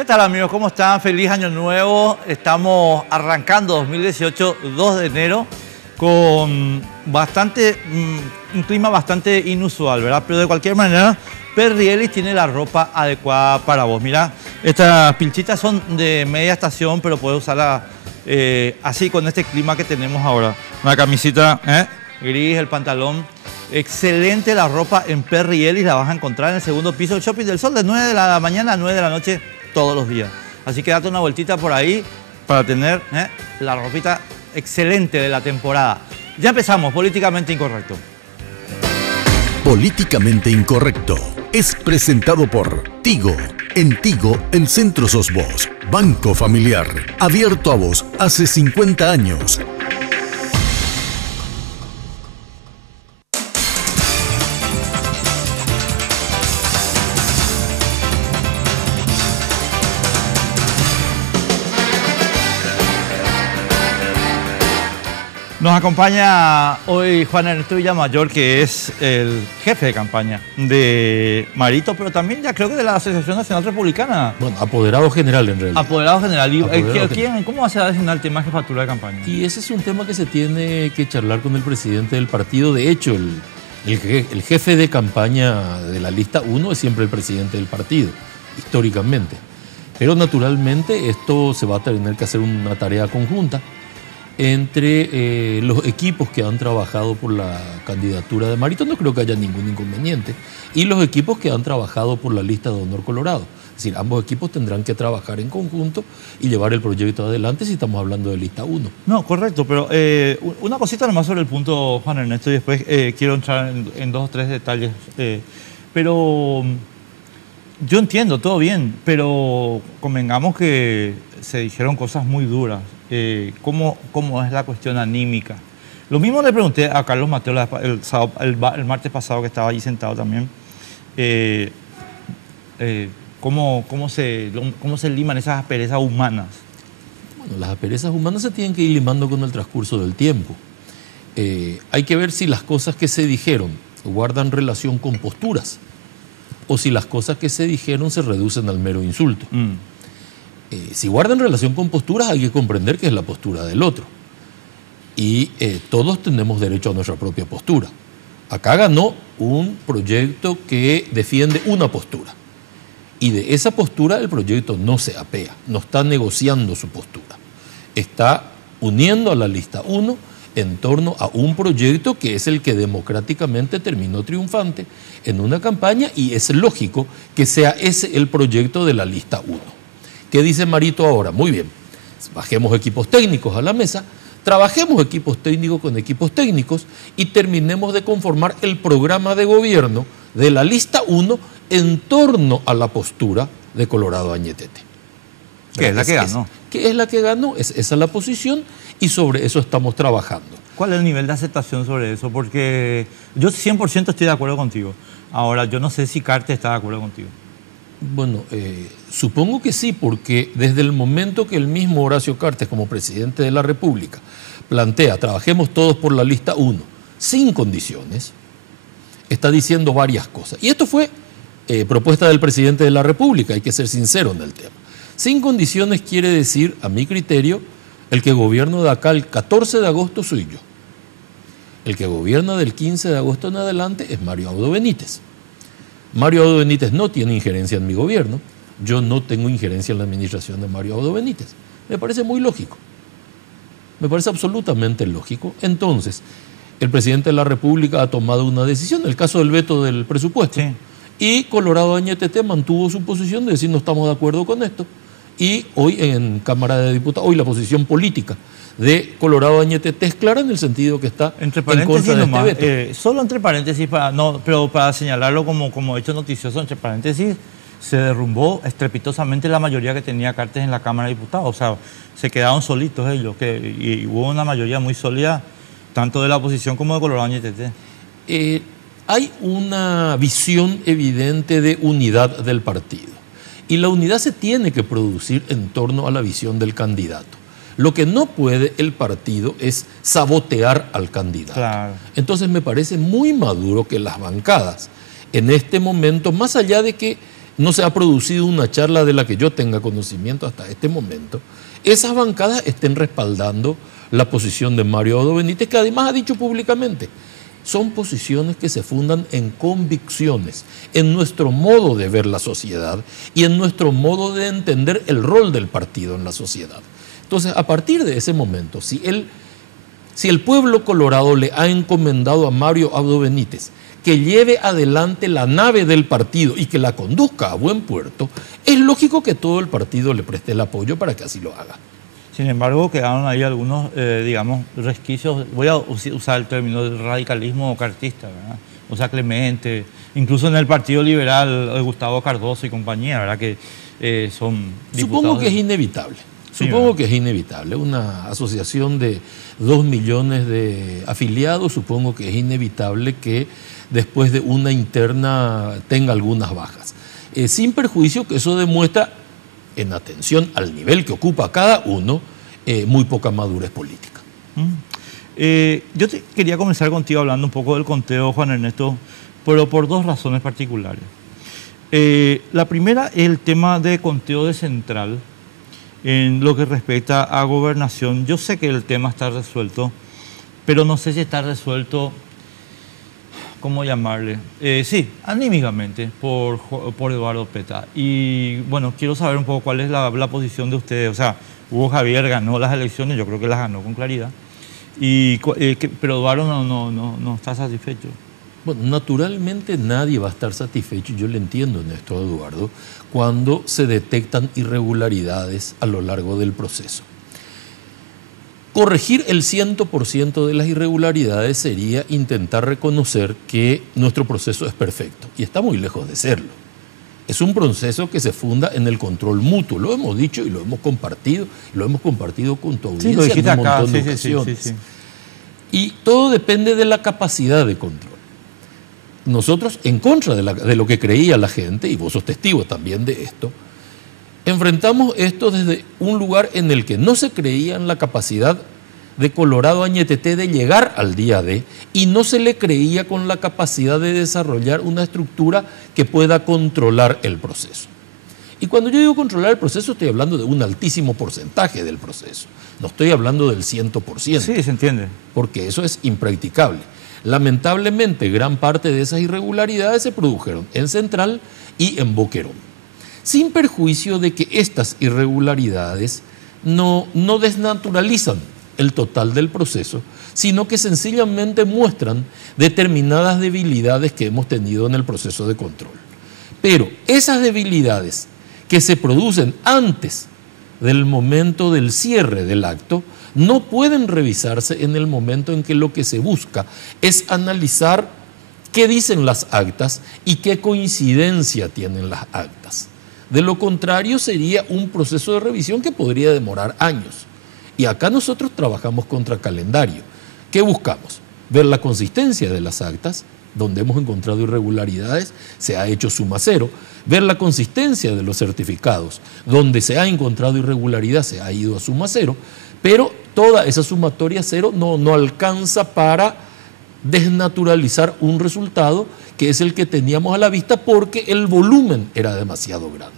¿Qué tal, amigos? ¿Cómo están? Feliz año nuevo. Estamos arrancando 2018, 2 de enero, con un clima bastante inusual, ¿verdad? Pero de cualquier manera, Perrielis tiene la ropa adecuada para vos. Mira, estas pilchitas son de media estación, pero puedes usarla así con este clima que tenemos ahora. Una camisita gris, el pantalón. Excelente la ropa en Perrielis, la vas a encontrar en el segundo piso del Shopping del Sol de 9 de la mañana a 9 de la noche todos los días. Así que date una vueltita por ahí para tener la ropita excelente de la temporada. Ya empezamos, Políticamente Incorrecto. Políticamente Incorrecto es presentado por Tigo. En Tigo, el centro sos vos. Banco Familiar, abierto a vos hace 50 años. Nos acompaña hoy Juan Ernesto Villamayor, que es el jefe de campaña de Marito, pero también ya creo que de la Asociación Nacional Republicana. Bueno, apoderado general en realidad. Apoderado general. ¿Cómo se va a designar el tema de jefatura de campaña? Y ese es un tema que se tiene que charlar con el presidente del partido. De hecho, el jefe de campaña de la lista 1 es siempre el presidente del partido, históricamente. Pero naturalmente esto se va a tener que hacer una tarea conjunta entre los equipos que han trabajado por la candidatura de Marito, no creo que haya ningún inconveniente, y los equipos que han trabajado por la lista de Honor Colorado. Es decir, ambos equipos tendrán que trabajar en conjunto y llevar el proyecto adelante si estamos hablando de lista 1. No, correcto, pero una cosita nomás sobre el punto, Juan Ernesto, y después quiero entrar en 2 o 3 detalles. Pero yo entiendo, todo bien, pero convengamos que se dijeron cosas muy duras. ¿Cómo es la cuestión anímica? Lo mismo le pregunté a Carlos Mateo el martes pasado, que estaba allí sentado también. ¿Cómo se liman esas asperezas humanas? Bueno, las asperezas humanas se tienen que ir limando con el transcurso del tiempo. Hay que ver si las cosas que se dijeron guardan relación con posturas o si las cosas que se dijeron se reducen al mero insulto. Si guardan relación con posturas, hay que comprender que es la postura del otro. Y todos tenemos derecho a nuestra propia postura. Acá ganó un proyecto que defiende una postura. Y de esa postura el proyecto no se apea, no está negociando su postura. Está uniendo a la lista 1 en torno a un proyecto que es el que democráticamente terminó triunfante en una campaña, y es lógico que sea ese el proyecto de la lista 1. ¿Qué dice Marito ahora? Muy bien, bajemos equipos técnicos a la mesa, trabajemos equipos técnicos con equipos técnicos y terminemos de conformar el programa de gobierno de la lista 1 en torno a la postura de Colorado Añetete. ¿Qué es la que ganó? ¿Qué es la que ganó? Esa es la posición y sobre eso estamos trabajando. ¿Cuál es el nivel de aceptación sobre eso? Porque yo 100% estoy de acuerdo contigo. Ahora, yo no sé si Cartes está de acuerdo contigo. Bueno, supongo que sí, porque desde el momento que el mismo Horacio Cartes, como presidente de la República, plantea, trabajemos todos por la lista 1, sin condiciones, está diciendo varias cosas. Y esto fue propuesta del presidente de la República, hay que ser sincero en el tema. Sin condiciones quiere decir, a mi criterio, el que gobierno de acá el 14 de agosto soy yo. El que gobierna del 15 de agosto en adelante es Mario Abdo Benítez. Mario Abdo Benítez no tiene injerencia en mi gobierno, yo no tengo injerencia en la administración de Mario Abdo Benítez. Me parece muy lógico, me parece absolutamente lógico. Entonces, el presidente de la República ha tomado una decisión, el caso del veto del presupuesto, sí. Y Colorado Añetete mantuvo su posición de decir no estamos de acuerdo con esto, y hoy en Cámara de Diputados, hoy la posición política de Colorado Añetete es clara en el sentido que está entre en contra de nomás, este veto. Solo entre paréntesis, pero para señalarlo como hecho noticioso, entre paréntesis, se derrumbó estrepitosamente la mayoría que tenía Cartes en la Cámara de Diputados. O sea, se quedaron solitos ellos, y hubo una mayoría muy sólida, tanto de la oposición como de Colorado Añetete. Hay una visión evidente de unidad del partido. Y la unidad se tiene que producir en torno a la visión del candidato. Lo que no puede el partido es sabotear al candidato. Claro. Entonces me parece muy maduro que las bancadas en este momento, más allá de que no se ha producido una charla de la que yo tenga conocimiento hasta este momento, esas bancadas estén respaldando la posición de Mario Abdo Benítez, que además ha dicho públicamente, son posiciones que se fundan en convicciones, en nuestro modo de ver la sociedad y en nuestro modo de entender el rol del partido en la sociedad. Entonces, a partir de ese momento, si el pueblo colorado le ha encomendado a Mario Abdo Benítez que lleve adelante la nave del partido y que la conduzca a buen puerto, es lógico que todo el partido le preste el apoyo para que así lo haga. Sin embargo, quedaron ahí algunos, digamos, resquicios, voy a usar el término de radicalismo cartista, ¿verdad? O sea, Clemente, incluso en el Partido Liberal, Gustavo Cardoso y compañía, ¿verdad? Que son diputados. Supongo que es inevitable. Supongo que es inevitable. Una asociación de 2 millones de afiliados, supongo que es inevitable que después de una interna tenga algunas bajas. Sin perjuicio que eso demuestra, en atención al nivel que ocupa cada uno, muy poca madurez política. Yo quería comenzar contigo hablando un poco del conteo, Juan Ernesto, pero por 2 razones particulares. La primera es el tema de conteo de central en lo que respecta a gobernación. Yo sé que el tema está resuelto, pero no sé si está resuelto, ¿cómo llamarle? Sí, anímicamente por Eduardo Peta. Y bueno, quiero saber un poco cuál es la posición de ustedes. O sea, Hugo Javier ganó las elecciones, yo creo que las ganó con claridad, pero Eduardo no está satisfecho. Bueno, naturalmente nadie va a estar satisfecho, yo le entiendo en esto a Eduardo, cuando se detectan irregularidades a lo largo del proceso. Corregir el 100% de las irregularidades sería intentar reconocer que nuestro proceso es perfecto, y está muy lejos de serlo. Es un proceso que se funda en el control mutuo, lo hemos dicho y lo hemos compartido con tu audiencia en un montón de ocasiones. Sí. Y todo depende de la capacidad de control. Nosotros, en contra de lo que creía la gente, y vos sos testigo también de esto, enfrentamos esto desde un lugar en el que no se creía en la capacidad de Colorado Añeteté de llegar al día D y no se le creía con la capacidad de desarrollar una estructura que pueda controlar el proceso. Y cuando yo digo controlar el proceso, estoy hablando de un altísimo porcentaje del proceso. No estoy hablando del 100%. Sí, se entiende. Porque eso es impracticable. Lamentablemente, gran parte de esas irregularidades se produjeron en Central y en Boquerón. Sin perjuicio de que estas irregularidades no desnaturalizan el total del proceso, sino que sencillamente muestran determinadas debilidades que hemos tenido en el proceso de control. Pero esas debilidades que se producen antes del momento del cierre del acto no pueden revisarse en el momento en que lo que se busca es analizar qué dicen las actas y qué coincidencia tienen las actas. De lo contrario, sería un proceso de revisión que podría demorar años. Y acá nosotros trabajamos contra calendario. ¿Qué buscamos? Ver la consistencia de las actas, donde hemos encontrado irregularidades, se ha hecho suma cero. Ver la consistencia de los certificados, donde se ha encontrado irregularidad, se ha ido a suma cero, pero toda esa sumatoria cero no alcanza para desnaturalizar un resultado que es el que teníamos a la vista porque el volumen era demasiado grande.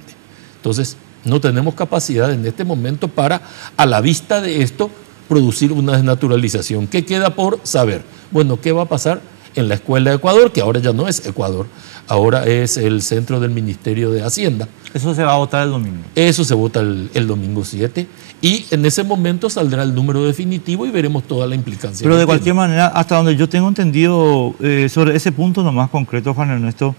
Entonces, no tenemos capacidad en este momento para, a la vista de esto, producir una desnaturalización. ¿Qué queda por saber? Bueno, ¿qué va a pasar en la Escuela de Ecuador? Que ahora ya no es Ecuador, ahora es el centro del Ministerio de Hacienda. Eso se va a votar el domingo. Eso se vota el domingo 7 y en ese momento saldrá el número definitivo y veremos toda la implicancia. Pero de cualquier manera, hasta donde yo tengo entendido sobre ese punto nomás concreto, Juan Ernesto,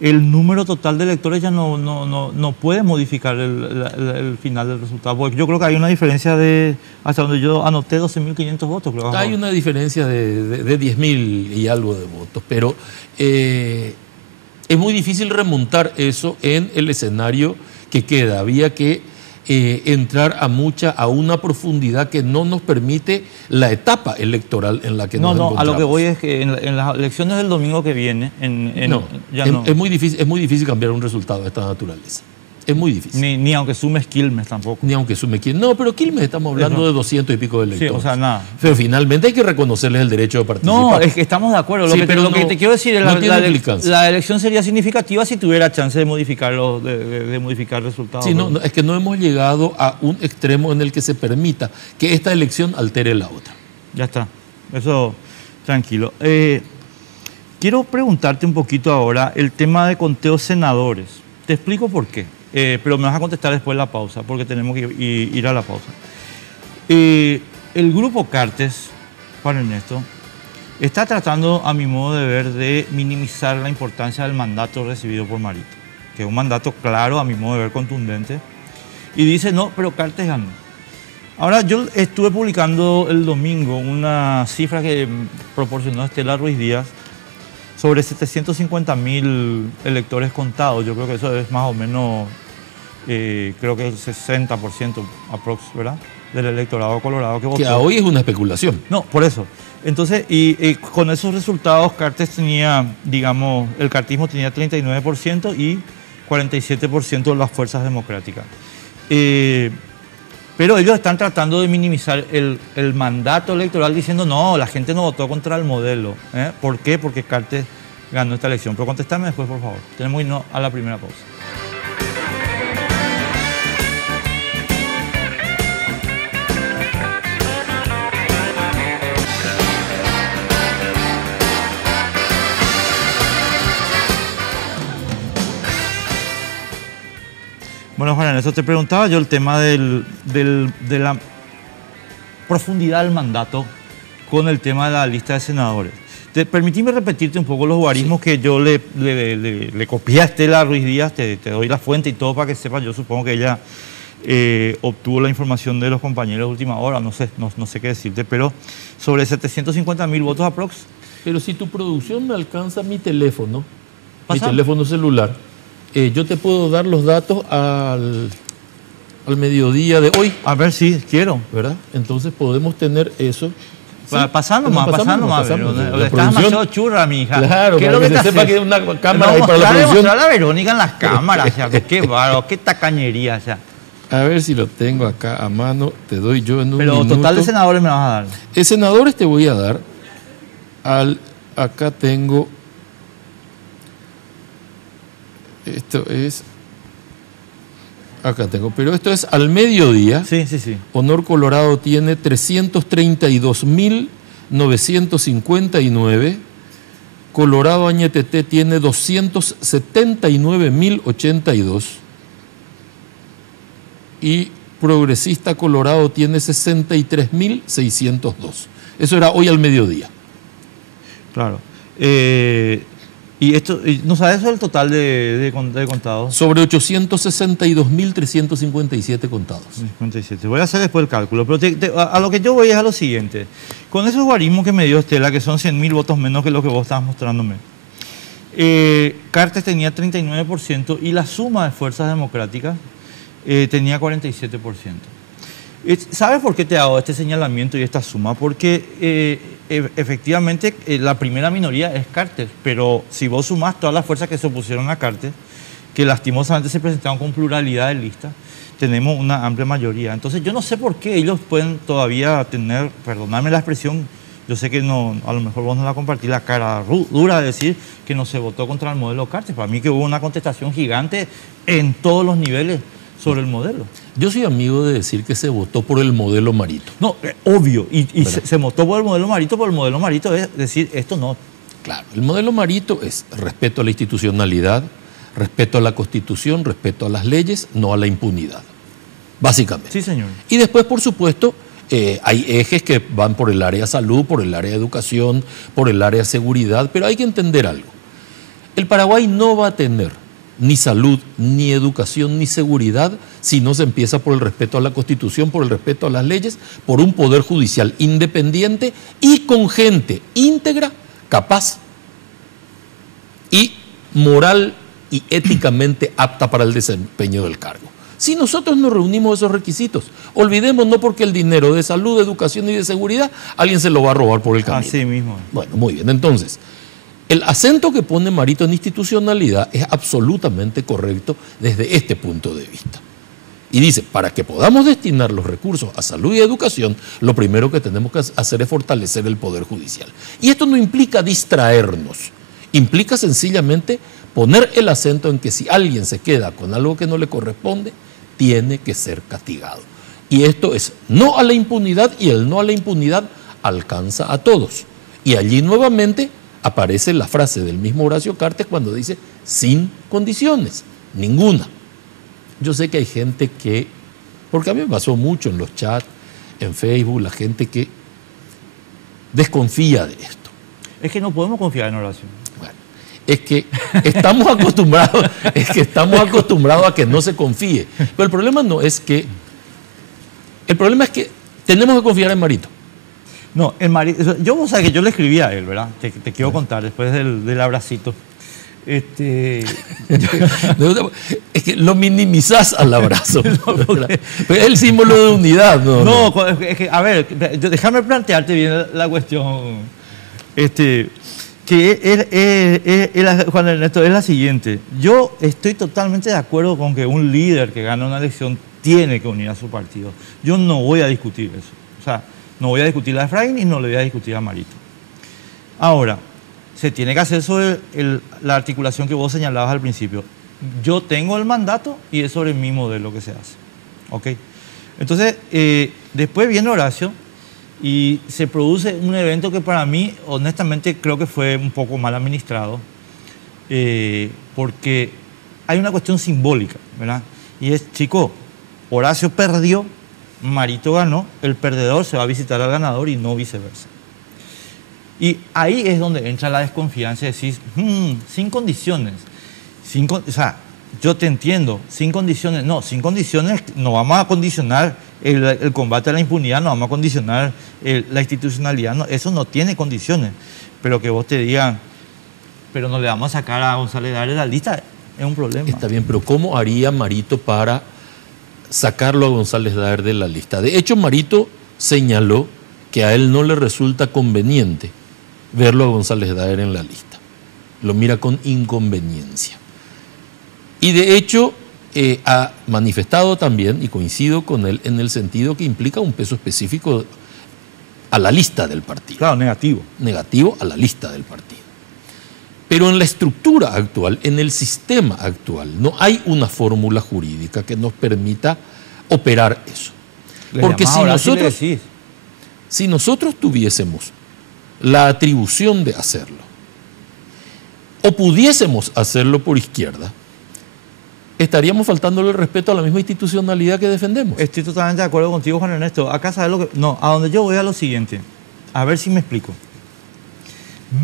el número total de electores ya no puede modificar el final del resultado. Porque yo creo que hay una diferencia de, hasta donde yo anoté, 12.500 votos. Creo. Hay una diferencia de 10.000 y algo de votos, pero es muy difícil remontar eso en el escenario que queda. Había que entrar a una profundidad que no nos permite la etapa electoral en la que nos encontramos. A lo que voy es que en las elecciones del domingo que viene... Es muy difícil cambiar un resultado de esta naturaleza. Es muy difícil. Ni aunque sumes Quilmes tampoco. Ni aunque sume Quilmes. No, pero Quilmes estamos hablando de 200 y pico de electores. Sí, o sea, nada. Pero finalmente hay que reconocerles el derecho de participar. No, es que estamos de acuerdo. Sí, Lo que te quiero decir es la elección sería significativa si tuviera chance de modificar de modificar resultados. Sí, no, es que no hemos llegado a un extremo en el que se permita que esta elección altere la otra. Ya está. Eso, tranquilo. Quiero preguntarte un poquito ahora el tema de conteos senadores. Te explico por qué. Pero me vas a contestar después de la pausa, porque tenemos que ir a la pausa. El grupo Cartes, Juan Ernesto, está tratando, a mi modo de ver, de minimizar la importancia del mandato recibido por Marito, que es un mandato claro, a mi modo de ver, contundente, y dice, no, pero Cartes ganó. Ahora, yo estuve publicando el domingo una cifra que proporcionó Estela Ruiz Díaz sobre 750.000 electores contados. Yo creo que eso es más o menos, creo que el 60% aprox, ¿verdad?, del electorado colorado que votó. Que a hoy es una especulación. No, por eso. Entonces, y con esos resultados, Cartes tenía, digamos, el cartismo tenía 39% y 47% de las fuerzas democráticas. Pero ellos están tratando de minimizar el mandato electoral diciendo, no, la gente no votó contra el modelo. ¿Por qué? Porque Cartes ganó esta elección. Pero contestame después, por favor. Tenemos que irnos a la primera pausa. Bueno, Juan Ernesto, te preguntaba yo el tema de la profundidad del mandato con el tema de la lista de senadores. Permitime repetirte un poco los guarismos que yo le copié a Estela Ruiz Díaz, te doy la fuente y todo para que sepas. Yo supongo que ella obtuvo la información de los compañeros de última hora, no sé qué decirte, pero sobre 750.000 votos aprox. Pero si tu producción me alcanza mi teléfono ¿Pasa? Mi teléfono celular, yo te puedo dar los datos al mediodía de hoy. A ver, sí, quiero. ¿Verdad? Entonces podemos tener eso. Sí, pasando más. La Estás demasiado churra, mi hija. Claro, ¿Qué es lo que se te sepa haces? que hay una cámara ahí No, para la producción. mostrar a Verónica en las cámaras, o sea, qué bárbaro, qué tacañería, o sea. A ver si lo tengo acá a mano, te doy yo en un Pero minuto. total de senadores me vas a dar. De senadores te voy a dar acá tengo, esto es, acá tengo, pero esto es al mediodía. Sí. Honor Colorado tiene 332.959, Colorado Añetete tiene 279.082 y Progresista Colorado tiene 63.602. Eso era hoy al mediodía. Claro. ¿Y esto, no sabes el total de contados? Sobre 862.357 contados. 57. Voy a hacer después el cálculo, pero a lo que yo voy es a lo siguiente. Con esos guarismos que me dio Estela, que son 100.000 votos menos que lo que vos estabas mostrándome, Cartes tenía 39% y la suma de fuerzas democráticas tenía 47%. ¿Sabes por qué te hago este señalamiento y esta suma? Porque efectivamente la primera minoría es Cartes, pero si vos sumás todas las fuerzas que se opusieron a Cartes, que lastimosamente se presentaron con pluralidad de listas, tenemos una amplia mayoría. Entonces yo no sé por qué ellos pueden todavía tener, perdonadme la expresión, yo sé que no, a lo mejor vos no la compartís, la cara dura de decir que no se votó contra el modelo Cartes. Para mí que hubo una contestación gigante en todos los niveles sobre el modelo. Yo soy amigo de decir que se votó por el modelo Marito. No, obvio, y se votó por el modelo Marito es decir, esto no. Claro, el modelo Marito es respeto a la institucionalidad, respeto a la Constitución, respeto a las leyes, no a la impunidad, básicamente. Sí, señor. Y después, por supuesto, hay ejes que van por el área de salud, por el área de educación, por el área de seguridad, pero hay que entender algo. El Paraguay no va a tener ni salud, ni educación, ni seguridad si no se empieza por el respeto a la Constitución, por el respeto a las leyes, por un poder judicial independiente y con gente íntegra, capaz y moral y éticamente apta para el desempeño del cargo. Si nosotros no reunimos esos requisitos, olvidemos, no porque el dinero de salud, de educación y de seguridad alguien se lo va a robar por el camino. Así mismo. Bueno, muy bien, entonces El acento que pone Marito en institucionalidad es absolutamente correcto desde este punto de vista. Y dice, para que podamos destinar los recursos a salud y educación, lo primero que tenemos que hacer es fortalecer el Poder Judicial. Y esto no implica distraernos, implica sencillamente poner el acento en que si alguien se queda con algo que no le corresponde, tiene que ser castigado. Y esto es no a la impunidad, y el no a la impunidad alcanza a todos. Y allí nuevamente aparece la frase del mismo Horacio Cartes cuando dice, sin condiciones, ninguna. Yo sé que hay gente que, porque a mí me pasó mucho en los chats, en Facebook, la gente que desconfía de esto. Es que no podemos confiar en Horacio. Bueno, es que estamos acostumbrados a que no se confíe. Pero el problema no es que, el problema es que tenemos que confiar en Marito. No, el Marito, vos sabés que yo le escribí a él, ¿verdad? Te quiero contar después del abracito. Es que lo minimizás al abrazo. Es el símbolo de unidad. No, es que, a ver, déjame plantearte bien la cuestión. Juan Ernesto, es la siguiente. Yo estoy totalmente de acuerdo con que un líder que gana una elección tiene que unir a su partido. Yo no voy a discutir eso. O sea, no voy a discutir a Efraín y no le voy a discutir a Marito. Ahora, se tiene que hacer sobre la articulación que vos señalabas al principio. Yo tengo el mandato y es sobre mi modelo que se hace. ¿Ok? Entonces, después viene Horacio y se produce un evento que para mí, honestamente, creo que fue un poco mal administrado, porque hay una cuestión simbólica, ¿verdad? Y es, chico, Horacio perdió, Marito ganó, el perdedor se va a visitar al ganador y no viceversa. Y ahí es donde entra la desconfianza y decís, sin condiciones. O sea, yo te entiendo, sin condiciones no vamos a condicionar el combate a la impunidad, no vamos a condicionar la institucionalidad, no, eso no tiene condiciones. Pero que vos te digan, pero no le vamos a sacar a González Daer de la lista, es un problema. Está bien, pero ¿cómo haría Marito para sacarlo a González Daer de la lista? De hecho, Marito señaló que a él no le resulta conveniente verlo a González Daer en la lista. Lo mira con inconveniencia. Y de hecho ha manifestado también, y coincido con él, en el sentido que implica un peso específico a la lista del partido. Claro, negativo. Negativo a la lista del partido. Pero en la estructura actual, en el sistema actual, no hay una fórmula jurídica que nos permita operar eso. Porque si nosotros tuviésemos la atribución de hacerlo, o pudiésemos hacerlo por izquierda, estaríamos faltándole el respeto a la misma institucionalidad que defendemos. Estoy totalmente de acuerdo contigo, Juan Ernesto. Acá sabes lo que... No, a donde yo voy a lo siguiente. A ver si me explico.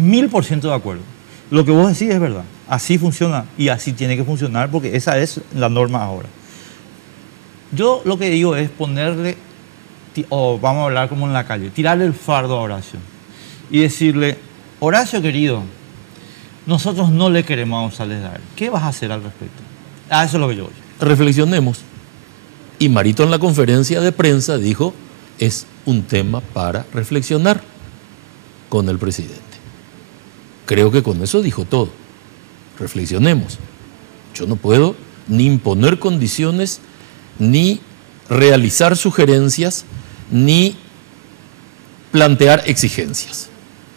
1000% de acuerdo. Lo que vos decís es verdad. Así funciona y así tiene que funcionar porque esa es la norma ahora. Yo lo que digo es ponerle, o vamos a hablar como en la calle, tirarle el fardo a Horacio y decirle, Horacio querido, nosotros no le queremos a González Daer. ¿Qué vas a hacer al respecto? Eso es lo que yo voy. Reflexionemos. Y Marito en la conferencia de prensa dijo, es un tema para reflexionar con el presidente. Creo que con eso dijo todo. Reflexionemos. Yo no puedo ni imponer condiciones, ni realizar sugerencias, ni plantear exigencias.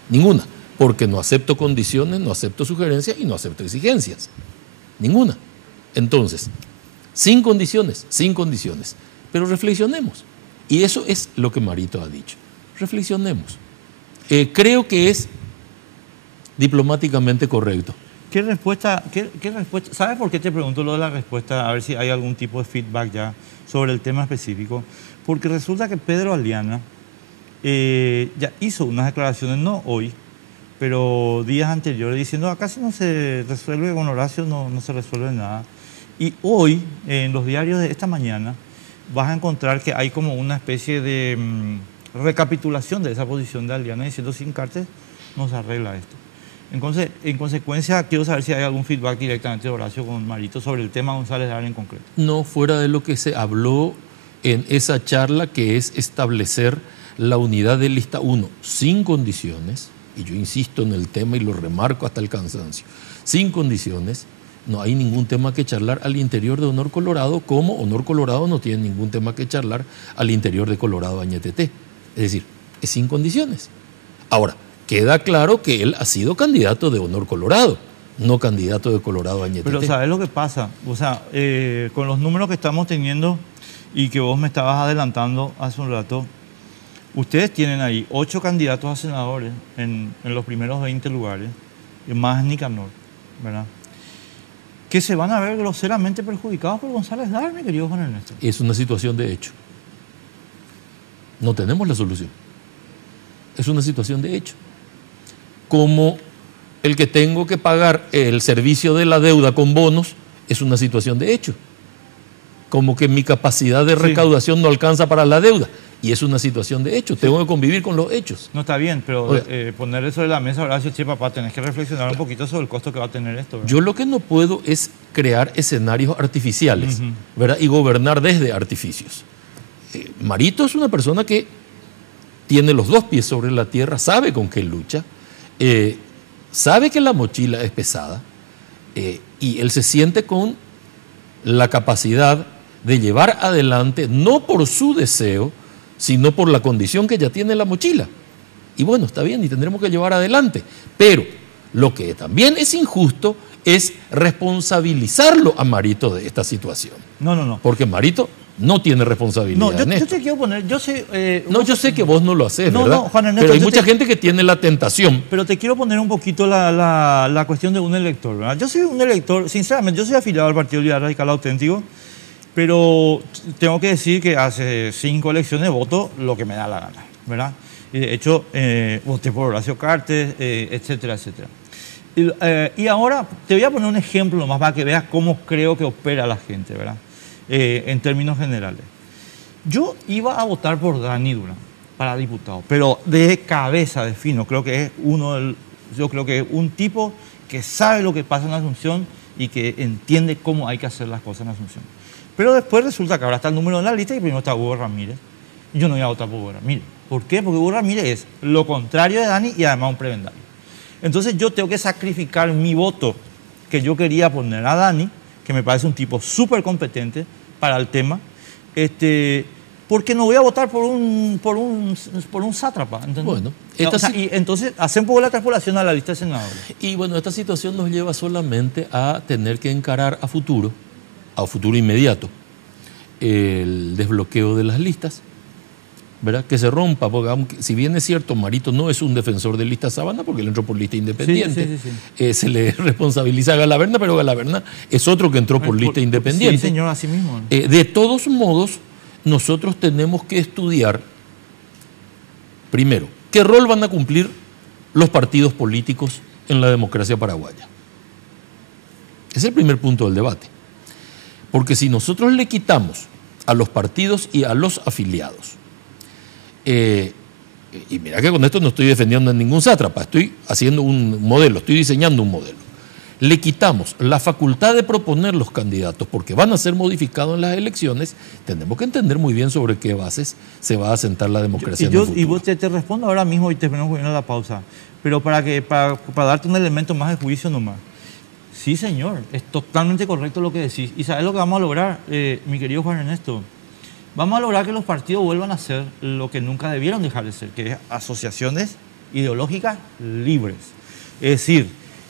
Ninguna. Porque no acepto condiciones, no acepto sugerencias y no acepto exigencias. Ninguna. Entonces, sin condiciones. Pero reflexionemos. Y eso es lo que Marito ha dicho. Reflexionemos. Creo que es diplomáticamente correcto. ¿Qué respuesta? ¿Sabes por qué te pregunto lo de la respuesta? A ver si hay algún tipo de feedback ya sobre el tema específico. Porque resulta que Pedro Aliana ya hizo unas declaraciones, no hoy, pero días anteriores, diciendo acá si no se resuelve con Horacio, no se resuelve nada. Y hoy, en los diarios de esta mañana, vas a encontrar que hay como una especie de recapitulación de esa posición de Aliana, diciendo sin Cartes no se arregla esto. Entonces, en consecuencia, quiero saber si hay algún feedback directamente de Horacio con Marito sobre el tema González Daer en concreto. No, fuera de lo que se habló en esa charla, que es establecer la unidad de lista 1 sin condiciones y yo insisto en el tema y lo remarco hasta el cansancio, sin condiciones, no hay ningún tema que charlar al interior de Honor Colorado, como Honor Colorado no tiene ningún tema que charlar al interior de Colorado Añeteté. Es decir, es sin condiciones. Ahora, queda claro que él ha sido candidato de Honor Colorado, no candidato de Colorado Añeteté. Pero ¿sabes lo que pasa? O sea, con los números que estamos teniendo y que vos me estabas adelantando hace un rato, ustedes tienen ahí 8 candidatos a senadores en los primeros 20 lugares, más Nicanor, ¿verdad? Que se van a ver groseramente perjudicados por González Dar, mi querido Juan Ernesto. Es una situación de hecho. No tenemos la solución. Es una situación de hecho. Como el que tengo que pagar el servicio de la deuda con bonos es una situación de hecho. Como que mi capacidad de recaudación no alcanza para la deuda y es una situación de hecho. Tengo que convivir con los hechos. No está bien, pero poner eso en la mesa, ahora sí, papá, tenés que reflexionar un poquito sobre el costo que va a tener esto, ¿verdad? Yo lo que no puedo es crear escenarios artificiales, ¿verdad? Y gobernar desde artificios. Marito es una persona que tiene los 2 pies sobre la tierra, sabe con qué lucha, sabe que la mochila es pesada y él se siente con la capacidad de llevar adelante, no por su deseo, sino por la condición que ya tiene la mochila. Y bueno, está bien, y tendremos que llevar adelante. Pero lo que también es injusto es responsabilizarlo a Marito de esta situación. No. Porque Marito no tiene responsabilidad. No, yo te quiero poner, yo sé... yo sé que vos no lo haces, ¿verdad? No, Juan Ernesto, pero hay mucha gente que tiene la tentación. Pero te quiero poner un poquito la cuestión de un elector, ¿verdad? Yo soy un elector, sinceramente, yo soy afiliado al Partido Liberal Radical Auténtico, pero tengo que decir que hace 5 elecciones voto lo que me da la gana, ¿verdad? Y de hecho, voté por Horacio Cartes, etcétera, etcétera. Y ahora te voy a poner un ejemplo nomás para que veas cómo creo que opera la gente, ¿verdad? En términos generales. Yo iba a votar por Dani Durán para diputado, pero de cabeza defino, creo que es yo creo que es un tipo que sabe lo que pasa en Asunción y que entiende cómo hay que hacer las cosas en Asunción. Pero después resulta que ahora está el número en la lista y primero está Hugo Ramírez. Y yo no voy a votar por Hugo Ramírez. ¿Por qué? Porque Hugo Ramírez es lo contrario de Dani y además un prebendario. Entonces yo tengo que sacrificar mi voto que yo quería poner a Dani, que me parece un tipo súper competente para el tema, porque no voy a votar por un sátrapa. ¿Entendés? Bueno, y entonces hace un poco la transpolación a la lista de senadores. Y bueno, esta situación nos lleva solamente a tener que encarar a futuro inmediato, el desbloqueo de las listas, ¿verdad? Que se rompa, porque aunque, si bien es cierto, Marito no es un defensor de lista Sabana, porque él entró por lista independiente, sí. Se le responsabiliza a Galaverna, pero Galaverna es otro que entró por lista independiente. Sí, señor, así mismo. De todos modos, nosotros tenemos que estudiar, primero, qué rol van a cumplir los partidos políticos en la democracia paraguaya. Ese es el primer punto del debate. Porque si nosotros le quitamos a los partidos y a los afiliados, y mira que con esto no estoy defendiendo a ningún sátrapa, estoy haciendo un modelo, estoy diseñando un modelo. Le quitamos la facultad de proponer los candidatos porque van a ser modificados en las elecciones, tenemos que entender muy bien sobre qué bases se va a asentar la democracia. Y vos te respondo ahora mismo y te ponemos la pausa, pero para darte un elemento más de juicio nomás. Sí, señor, es totalmente correcto lo que decís. ¿Y sabes lo que vamos a lograr, mi querido Juan Ernesto? Vamos a lograr que los partidos vuelvan a ser lo que nunca debieron dejar de ser, que es asociaciones ideológicas libres. Es decir,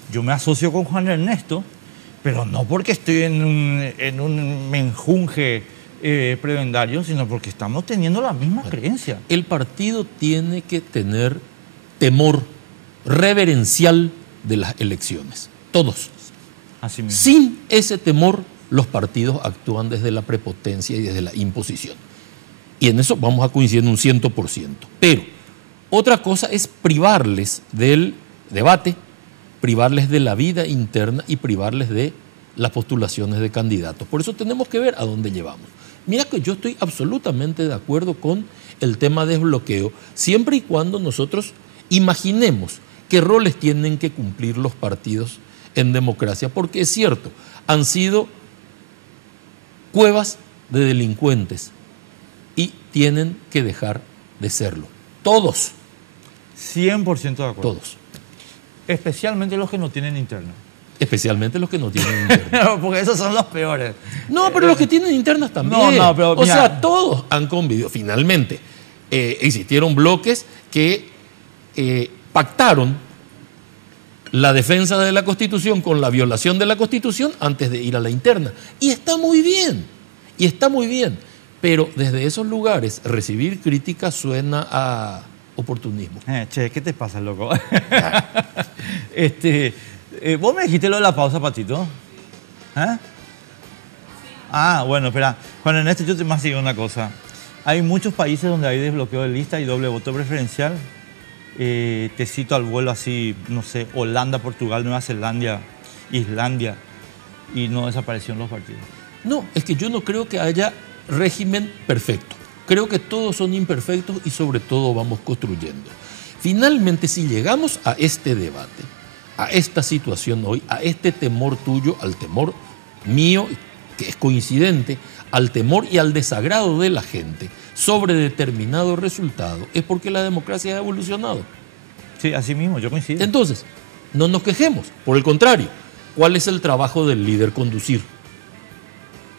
yo me asocio con Juan Ernesto, pero no porque estoy en un menjunje prebendario, sino porque estamos teniendo la misma creencia. El partido tiene que tener temor reverencial de las elecciones, todos. Así mismo. Sin ese temor, los partidos actúan desde la prepotencia y desde la imposición. Y en eso vamos a coincidir en un 100%. Pero otra cosa es privarles del debate, privarles de la vida interna y privarles de las postulaciones de candidatos. Por eso tenemos que ver a dónde llevamos. Mira que yo estoy absolutamente de acuerdo con el tema de desbloqueo, siempre y cuando nosotros imaginemos qué roles tienen que cumplir los partidos en democracia, porque es cierto, han sido cuevas de delincuentes y tienen que dejar de serlo. Todos. 100% de acuerdo. Todos. Especialmente los que no tienen interna. Especialmente los que no tienen internas. Porque esos son los peores. No, pero los que tienen internas también. No, pero o sea, todos han convivido. Finalmente, existieron bloques que pactaron la defensa de la Constitución con la violación de la Constitución antes de ir a la interna. Y está muy bien. Pero desde esos lugares recibir críticas suena a oportunismo. Che, ¿qué te pasa, loco? Vos me dijiste lo de la pausa, Patito. Bueno, espera. Juan Ernesto, yo te más digo una cosa. Hay muchos países donde hay desbloqueo de lista y doble voto preferencial. Te cito al vuelo así, no sé, Holanda, Portugal, Nueva Zelanda, Islandia, y no desaparecieron los partidos. No, es que yo no creo que haya régimen perfecto. Creo que todos son imperfectos y sobre todo vamos construyendo. Finalmente, si llegamos a este debate, a esta situación hoy, a este temor tuyo, al temor mío, que es coincidente, al temor y al desagrado de la gente sobre determinado resultado, es porque la democracia ha evolucionado. Sí, así mismo, yo coincido. Entonces, no nos quejemos. Por el contrario, ¿cuál es el trabajo del líder? Conducir.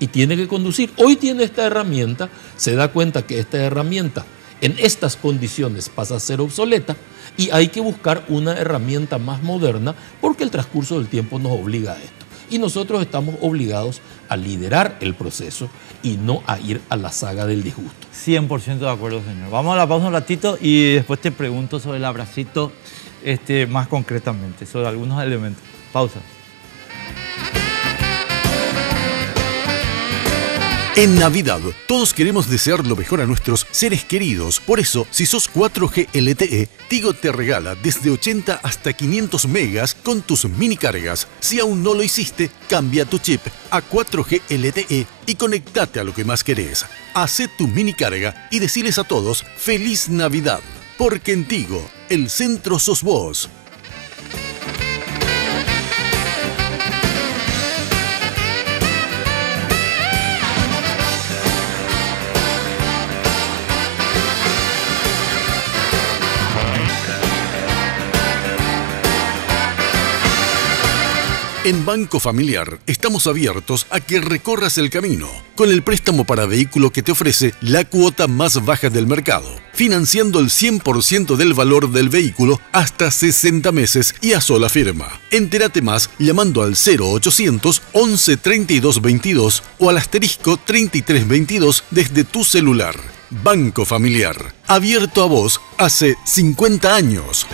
Y tiene que conducir. Hoy tiene esta herramienta, se da cuenta que esta herramienta en estas condiciones pasa a ser obsoleta y hay que buscar una herramienta más moderna porque el transcurso del tiempo nos obliga a esto. Y nosotros estamos obligados a liderar el proceso y no a ir a la saga del disgusto. 100% de acuerdo, señor. Vamos a la pausa un ratito y después te pregunto sobre el abracito más concretamente, sobre algunos elementos. Pausa. En Navidad, todos queremos desear lo mejor a nuestros seres queridos. Por eso, si sos 4G LTE, Tigo te regala desde 80 hasta 500 megas con tus mini cargas. Si aún no lo hiciste, cambia tu chip a 4G LTE y conectate a lo que más querés. Hacé tu mini carga y deciles a todos ¡Feliz Navidad! Porque en Tigo, el centro sos vos. En Banco Familiar estamos abiertos a que recorras el camino con el préstamo para vehículo que te ofrece la cuota más baja del mercado, financiando el 100% del valor del vehículo hasta 60 meses y a sola firma. Entérate más llamando al 0800 11 32 22 o al asterisco 33 22 desde tu celular. Banco Familiar, abierto a vos hace 50 años.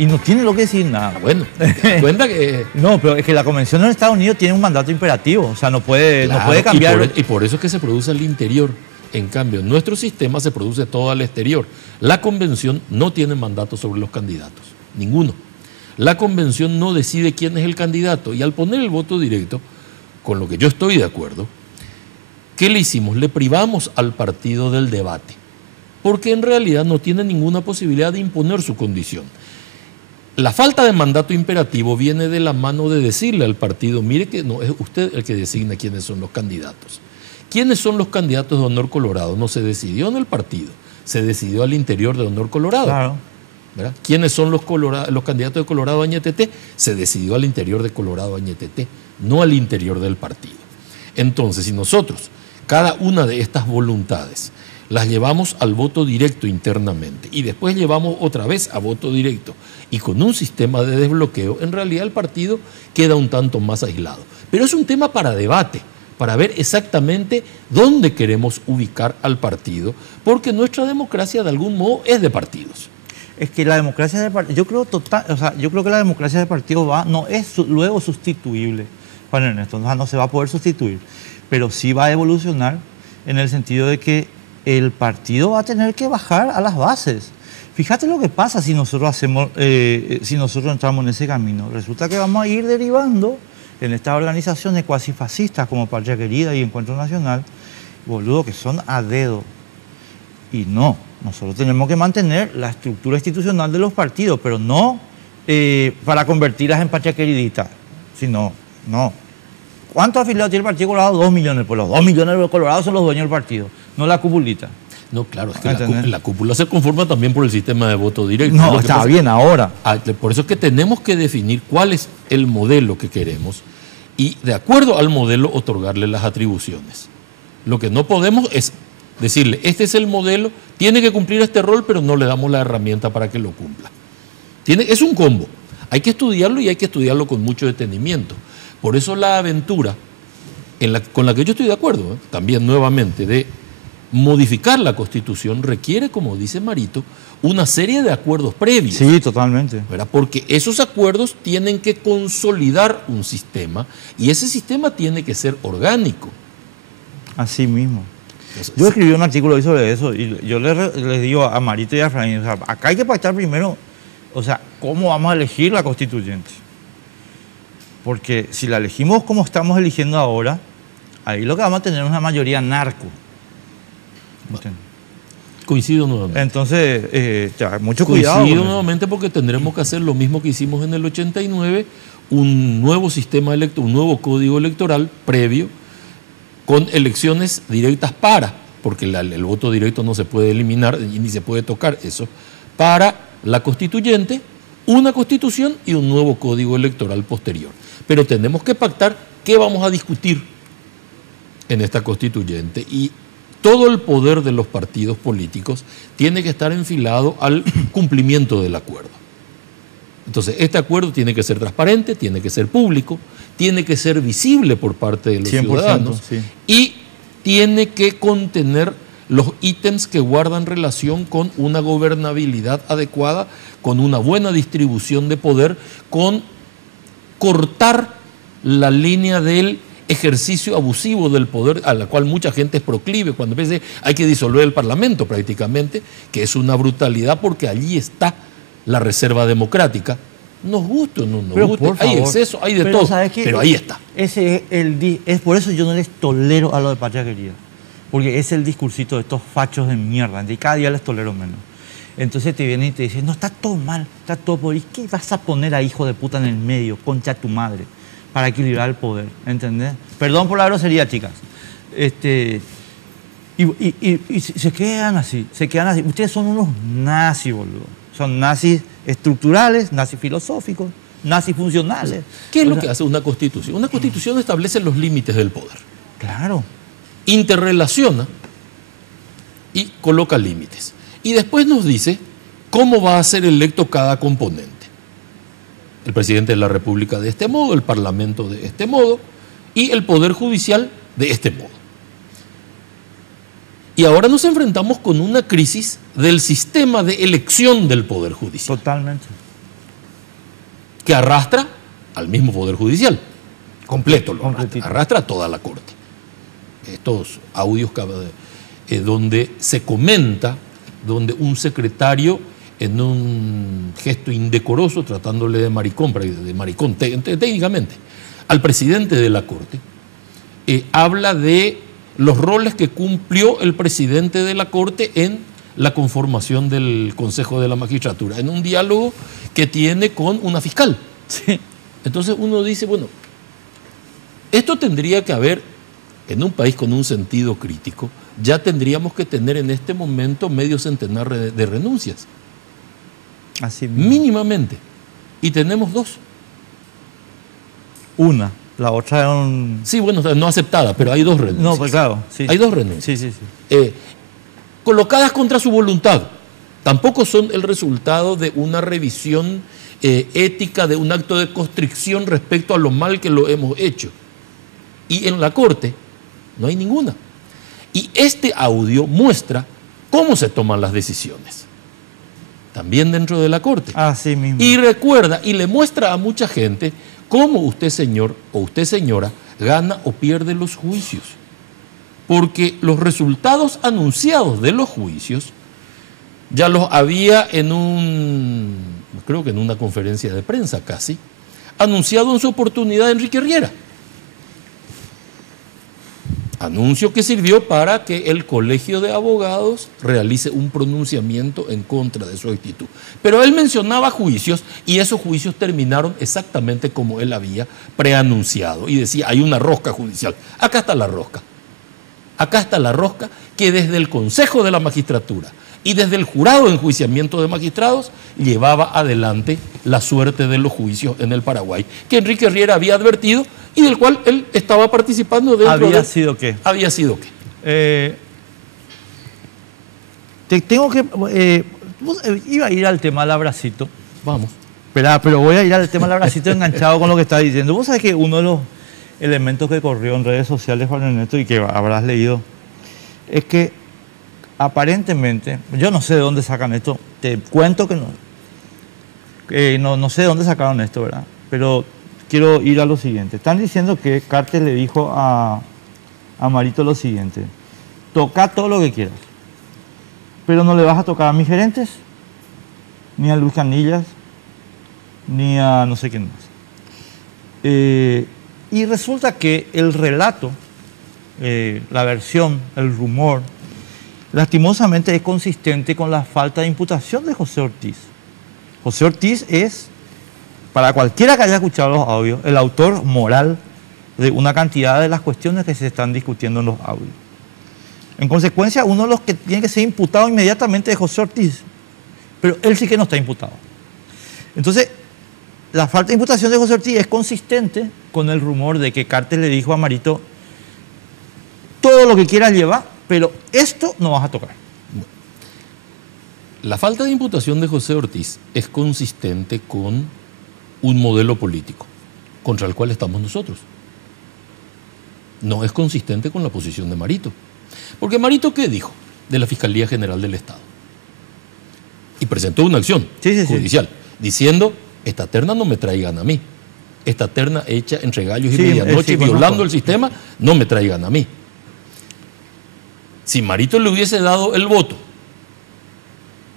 Y no tiene lo que decir nada. Bueno, ¿te das cuenta que...? No, pero es que la Convención en Estados Unidos tiene un mandato imperativo. O sea, no puede cambiar. Y por eso es que se produce al interior. En cambio, en nuestro sistema se produce todo al exterior. La Convención no tiene mandato sobre los candidatos. Ninguno. La Convención no decide quién es el candidato. Y al poner el voto directo, con lo que yo estoy de acuerdo, ¿qué le hicimos? Le privamos al partido del debate. Porque en realidad no tiene ninguna posibilidad de imponer su condición. La falta de mandato imperativo viene de la mano de decirle al partido, mire que no es usted el que designa quiénes son los candidatos. ¿Quiénes son los candidatos de Honor Colorado? No se decidió en el partido, se decidió al interior de Honor Colorado. Claro. ¿Verdad? ¿Quiénes son los candidatos de Colorado Añetete? Se decidió al interior de Colorado Añetete, no al interior del partido. Entonces, si nosotros, cada una de estas voluntades, las llevamos al voto directo internamente y después llevamos otra vez a voto directo y con un sistema de desbloqueo, en realidad el partido queda un tanto más aislado. Pero es un tema para debate, para ver exactamente dónde queremos ubicar al partido, porque nuestra democracia de algún modo es de partidos. Es que la democracia de partido, yo creo que la democracia de partido no es luego sustituible, Juan Ernesto, no se va a poder sustituir, pero sí va a evolucionar en el sentido de que el partido va a tener que bajar a las bases. Fíjate lo que pasa si nosotros entramos en ese camino. Resulta que vamos a ir derivando en estas organizaciones cuasi fascistas como Patria Querida y Encuentro Nacional, boludo, que son a dedo. Y no, nosotros tenemos que mantener la estructura institucional de los partidos, pero no para convertirlas en Patria Queridita, sino, no. ¿Cuántos afiliados tiene el Partido Colorado? 2 millones. Pues los 2 millones de los colorados son los dueños del partido, no la cupulita. No, claro, es que la cúpula se conforma también por el sistema de voto directo. No, está bien ahora. Por eso es que tenemos que definir cuál es el modelo que queremos y de acuerdo al modelo otorgarle las atribuciones. Lo que no podemos es decirle, este es el modelo, tiene que cumplir este rol, pero no le damos la herramienta para que lo cumpla. Es un combo. Hay que estudiarlo y hay que estudiarlo con mucho detenimiento. Por eso la aventura, con la que yo estoy de acuerdo, también nuevamente, de modificar la Constitución requiere, como dice Marito, una serie de acuerdos previos. Sí, totalmente. ¿Verdad? Porque esos acuerdos tienen que consolidar un sistema y ese sistema tiene que ser orgánico. Así mismo. Entonces, yo escribí un artículo sobre eso y yo les digo a Marito y a Efraín, o sea, acá hay que pactar primero, o sea, cómo vamos a elegir la constituyente. Porque si la elegimos como estamos eligiendo ahora, ahí lo que vamos a tener es una mayoría narco. Coincido nuevamente. Entonces, mucho cuidado. Coincido nuevamente porque tendremos que hacer lo mismo que hicimos en el 89, un nuevo sistema electoral, un nuevo código electoral previo, con elecciones directas porque el voto directo no se puede eliminar ni se puede tocar eso, para la constituyente, una constitución y un nuevo código electoral posterior. Pero tenemos que pactar qué vamos a discutir en esta constituyente y todo el poder de los partidos políticos tiene que estar enfilado al cumplimiento del acuerdo. Entonces, este acuerdo tiene que ser transparente, tiene que ser público, tiene que ser visible por parte de los ciudadanos y tiene que contener los ítems que guardan relación con una gobernabilidad adecuada, con una buena distribución de poder, con cortar la línea del ejercicio abusivo del poder a la cual mucha gente es proclive cuando dice hay que disolver el Parlamento prácticamente, que es una brutalidad porque allí está la reserva democrática. Nos gusta o no nos gusta, hay exceso, hay de todo, pero ahí está. Es por eso yo no les tolero a lo de Patria Querida, porque es el discursito de estos fachos de mierda, y cada día les tolero menos. Entonces te vienen y te dicen, no, está todo mal, está todo por ahí. ¿Qué vas a poner a hijo de puta en el medio, concha tu madre, para equilibrar el poder? ¿Entendés? Perdón por la grosería, chicas. Y se quedan así, Ustedes son unos nazis, boludo. Son nazis estructurales, nazis filosóficos, nazis funcionales. ¿Qué es lo que hace una constitución? Una constitución establece los límites del poder. Claro. Interrelaciona y coloca límites. Y después nos dice cómo va a ser electo cada componente. El presidente de la República de este modo, el Parlamento de este modo y el Poder Judicial de este modo. Y ahora nos enfrentamos con una crisis del sistema de elección del Poder Judicial. Totalmente. Que arrastra al mismo Poder Judicial. Completo lo arrastra a toda la Corte. Estos audios donde se comenta, donde un secretario, en un gesto indecoroso, tratándole de maricón técnicamente, al presidente de la Corte, habla de los roles que cumplió el presidente de la Corte en la conformación del Consejo de la Magistratura, en un diálogo que tiene con una fiscal. Sí. Entonces uno dice, bueno, esto tendría que haber, en un país con un sentido crítico, ya tendríamos que tener en este momento medio centenar de renuncias. Así mismo. Mínimamente. Y tenemos 2. Una. La otra es un... Sí, bueno, no aceptada, pero hay 2 renuncias. No, pues claro. Sí. Hay 2 renuncias. Sí. Colocadas contra su voluntad. Tampoco son el resultado de una revisión ética, de un acto de constricción respecto a lo mal que lo hemos hecho. Y en la Corte no hay ninguna. Y este audio muestra cómo se toman las decisiones. También dentro de la Corte. Así mismo. Y recuerda y le muestra a mucha gente cómo usted, señor o usted, señora, gana o pierde los juicios. Porque los resultados anunciados de los juicios ya los había creo que en una conferencia de prensa casi, anunciado en su oportunidad Enrique Riera. Anuncio que sirvió para que el Colegio de Abogados realice un pronunciamiento en contra de su actitud. Pero él mencionaba juicios y esos juicios terminaron exactamente como él había preanunciado. Y decía, hay una rosca judicial. Acá está la rosca. Acá está la rosca que desde el Consejo de la Magistratura y desde el Jurado de Enjuiciamiento de Magistrados llevaba adelante la suerte de los juicios en el Paraguay, que Enrique Riera había advertido y del cual él estaba participando dentro ¿Había sido qué? ¿Había sido qué? Te tengo que... iba a ir al tema del abracito. Vamos. Pero voy a ir al tema del abracito enganchado con lo que está diciendo. Vos sabés que uno de los elementos que corrió en redes sociales, Juan Ernesto, y que habrás leído, es que aparentemente, yo no sé de dónde sacan esto, te cuento que no sé de dónde sacaron esto, ¿verdad? Pero quiero ir a lo siguiente. Están diciendo que Cartes le dijo a Marito lo siguiente: toca todo lo que quieras, pero no le vas a tocar a mis gerentes, ni a Luis Canillas, ni a no sé quién más. Y resulta que el relato, la versión, el rumor, lastimosamente es consistente con la falta de imputación de José Ortiz. José Ortiz es, para cualquiera que haya escuchado los audios, el autor moral de una cantidad de las cuestiones que se están discutiendo en los audios. En consecuencia, uno de los que tiene que ser imputado inmediatamente es José Ortiz, pero él sí que no está imputado. Entonces, la falta de imputación de José Ortiz es consistente con el rumor de que Cartes le dijo a Marito: todo lo que quieras llevar, pero esto no vas a tocar. La falta de imputación de José Ortiz es consistente con un modelo político contra el cual estamos nosotros. No es consistente con la posición de Marito. Porque Marito, ¿qué dijo de la Fiscalía General del Estado? Y presentó una acción judicial diciendo: esta terna no me traigan a mí. Esta terna hecha entre gallos y medianoche, violando el sistema, no me traigan a mí. Si Marito le hubiese dado el voto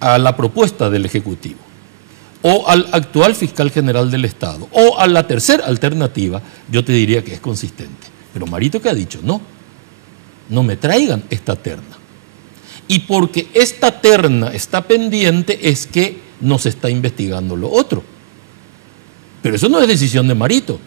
a la propuesta del Ejecutivo, o al actual fiscal general del Estado, o a la tercera alternativa, yo te diría que es consistente. Pero Marito, ¿qué ha dicho? No me traigan esta terna. Y porque esta terna está pendiente es que no se está investigando lo otro. Pero eso no es decisión de Marito.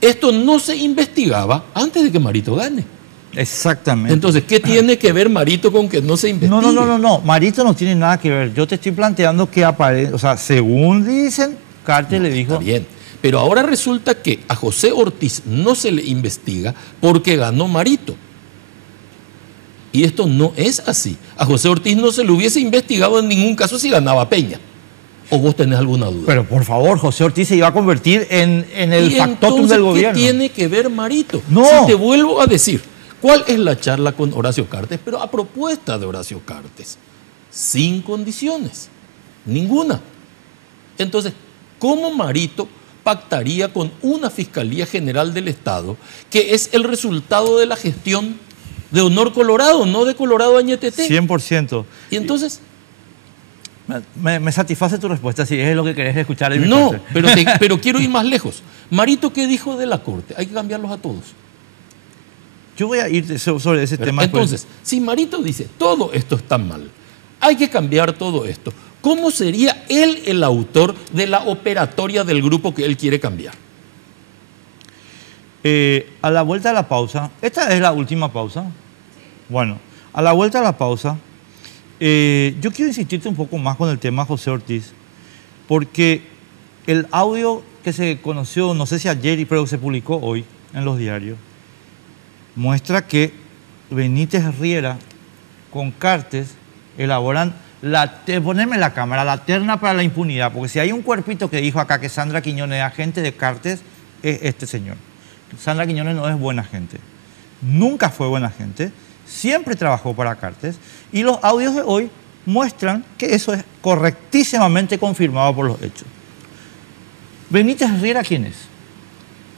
Esto no se investigaba antes de que Marito gane. Exactamente. Entonces, ¿qué tiene que ver Marito con que no se investigue? No. Marito no tiene nada que ver. Yo te estoy planteando que o sea, según dicen, Cartes le dijo... Está bien. Pero ahora resulta que a José Ortiz no se le investiga porque ganó Marito. Y esto no es así. A José Ortiz no se le hubiese investigado en ningún caso si ganaba Peña. ¿O vos tenés alguna duda? Pero por favor, José Ortiz se iba a convertir en el factotum del gobierno. ¿Qué tiene que ver Marito? No. Si te vuelvo a decir, ¿cuál es la charla con Horacio Cartes? Pero a propuesta de Horacio Cartes, sin condiciones, ninguna. Entonces, ¿cómo Marito pactaría con una Fiscalía General del Estado que es el resultado de la gestión de Honor Colorado, no de Colorado Añetete? 100%. Y entonces... Me satisface tu respuesta, si es lo que querés escuchar de mi No, parte. pero quiero ir más lejos. Marito, ¿qué dijo de la Corte? Hay que cambiarlos a todos. Yo voy a ir sobre ese tema. Entonces, si Marito dice, todo esto está mal, hay que cambiar todo esto, ¿cómo sería él el autor de la operatoria del grupo que él quiere cambiar? A la vuelta de la pausa, esta es la última pausa. Bueno, a la vuelta de la pausa, yo quiero insistirte un poco más con el tema José Ortiz, porque el audio que se conoció, no sé si ayer, pero se publicó hoy en los diarios, muestra que Benítez Riera con Cartes elaboran poneme la cámara, la terna para la impunidad, porque si hay un cuerpito que dijo acá que Sandra Quiñones es agente de Cartes, es este señor. Sandra Quiñones no es buena gente, nunca fue buena gente, siempre trabajó para Cartes, y los audios de hoy muestran que eso es correctísimamente confirmado por los hechos. Benítez Riera, ¿quién es?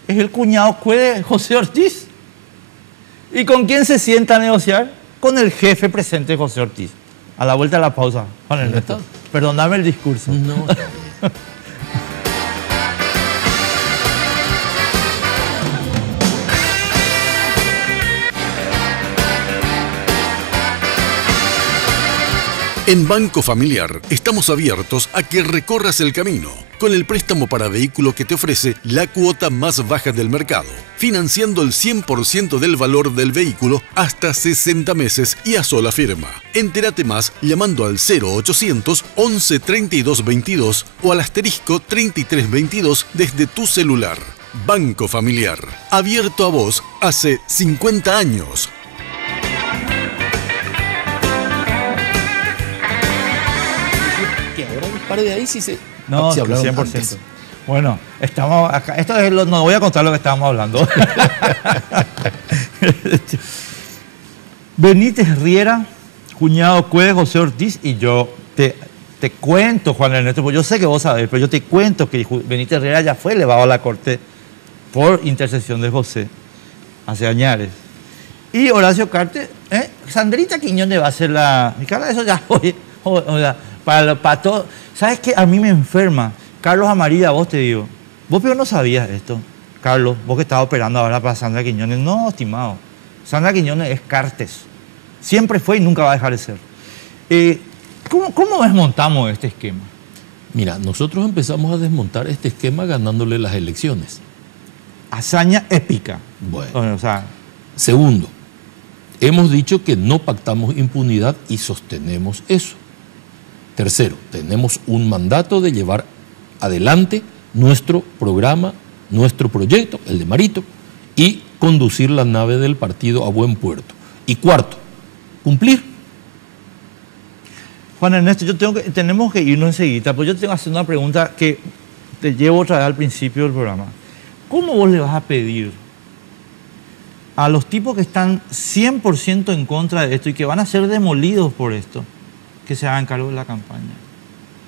Es el cuñado de José Ortiz. ¿Y con quién se sienta a negociar? Con el jefe presente de José Ortiz. A la vuelta de la pausa, Juan Ernesto. Perdóname el discurso. No. En Banco Familiar estamos abiertos a que recorras el camino con el préstamo para vehículo que te ofrece la cuota más baja del mercado, financiando el 100% del valor del vehículo hasta 60 meses y a sola firma. Entérate más llamando al 0800 11 32 22 o al asterisco 33 22 desde tu celular. Banco Familiar, abierto a vos hace 50 años. Que ahora dispare de ahí si se... No, si hablaron 100%. antes. Bueno, estamos acá. Esto es no voy a contar lo que estábamos hablando. Benítez Riera, cuñado Cue, José Ortiz y yo te cuento, Juan Ernesto, pues yo sé que vos sabés, pero yo te cuento que Benítez Riera ya fue elevado a la corte por intercesión de José hace años. Y Horacio Cartes, Sandrita Quiñones va a ser la... Mi cara, eso ya oye, para todo. ¿Sabes qué? A mí me enferma. Carlos Amarilla, vos te digo. Vos pero no sabías esto. Carlos, vos que estás operando ahora para Sandra Quiñones. No, estimado. Sandra Quiñones es Cartes. Siempre fue y nunca va a dejar de ser. ¿Cómo desmontamos este esquema? Mira, nosotros empezamos a desmontar este esquema ganándole las elecciones. Hazaña épica. Bueno. O sea, segundo, hemos dicho que no pactamos impunidad y sostenemos eso. Tercero, tenemos un mandato de llevar adelante nuestro programa, nuestro proyecto, el de Marito, y conducir la nave del partido a buen puerto. Y cuarto, cumplir. Juan Ernesto, tenemos que irnos enseguida, pues yo te tengo que hacer una pregunta que te llevo otra vez al principio del programa. ¿Cómo vos le vas a pedir a los tipos que están 100% en contra de esto y que van a ser demolidos por esto, que se hagan cargo de la campaña?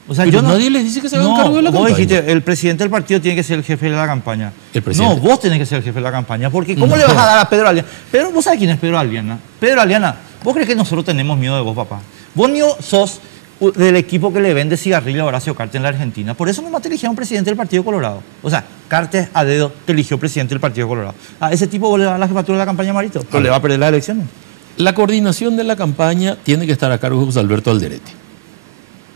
O sea, pero nadie les dice que se hagan cargo de la campaña. Vos dijiste, el presidente del partido tiene que ser el jefe de la campaña. No, vos tenés que ser el jefe de la campaña, porque ¿cómo le vas a dar a Pedro Aliana? Pedro, ¿vos sabés quién es Pedro Aliana? Pedro Aliana, ¿vos crees que nosotros tenemos miedo de vos, papá? Vos ni sos del equipo que le vende cigarrillo a Horacio Cartes en la Argentina. Por eso nomás te eligieron presidente del Partido Colorado. O sea, Cartes a dedo te eligió presidente del Partido Colorado. A ese tipo vos le das la jefatura de la campaña, Marito, pero le va a perder las elecciones. La coordinación de la campaña tiene que estar a cargo de José Alberto Alderete,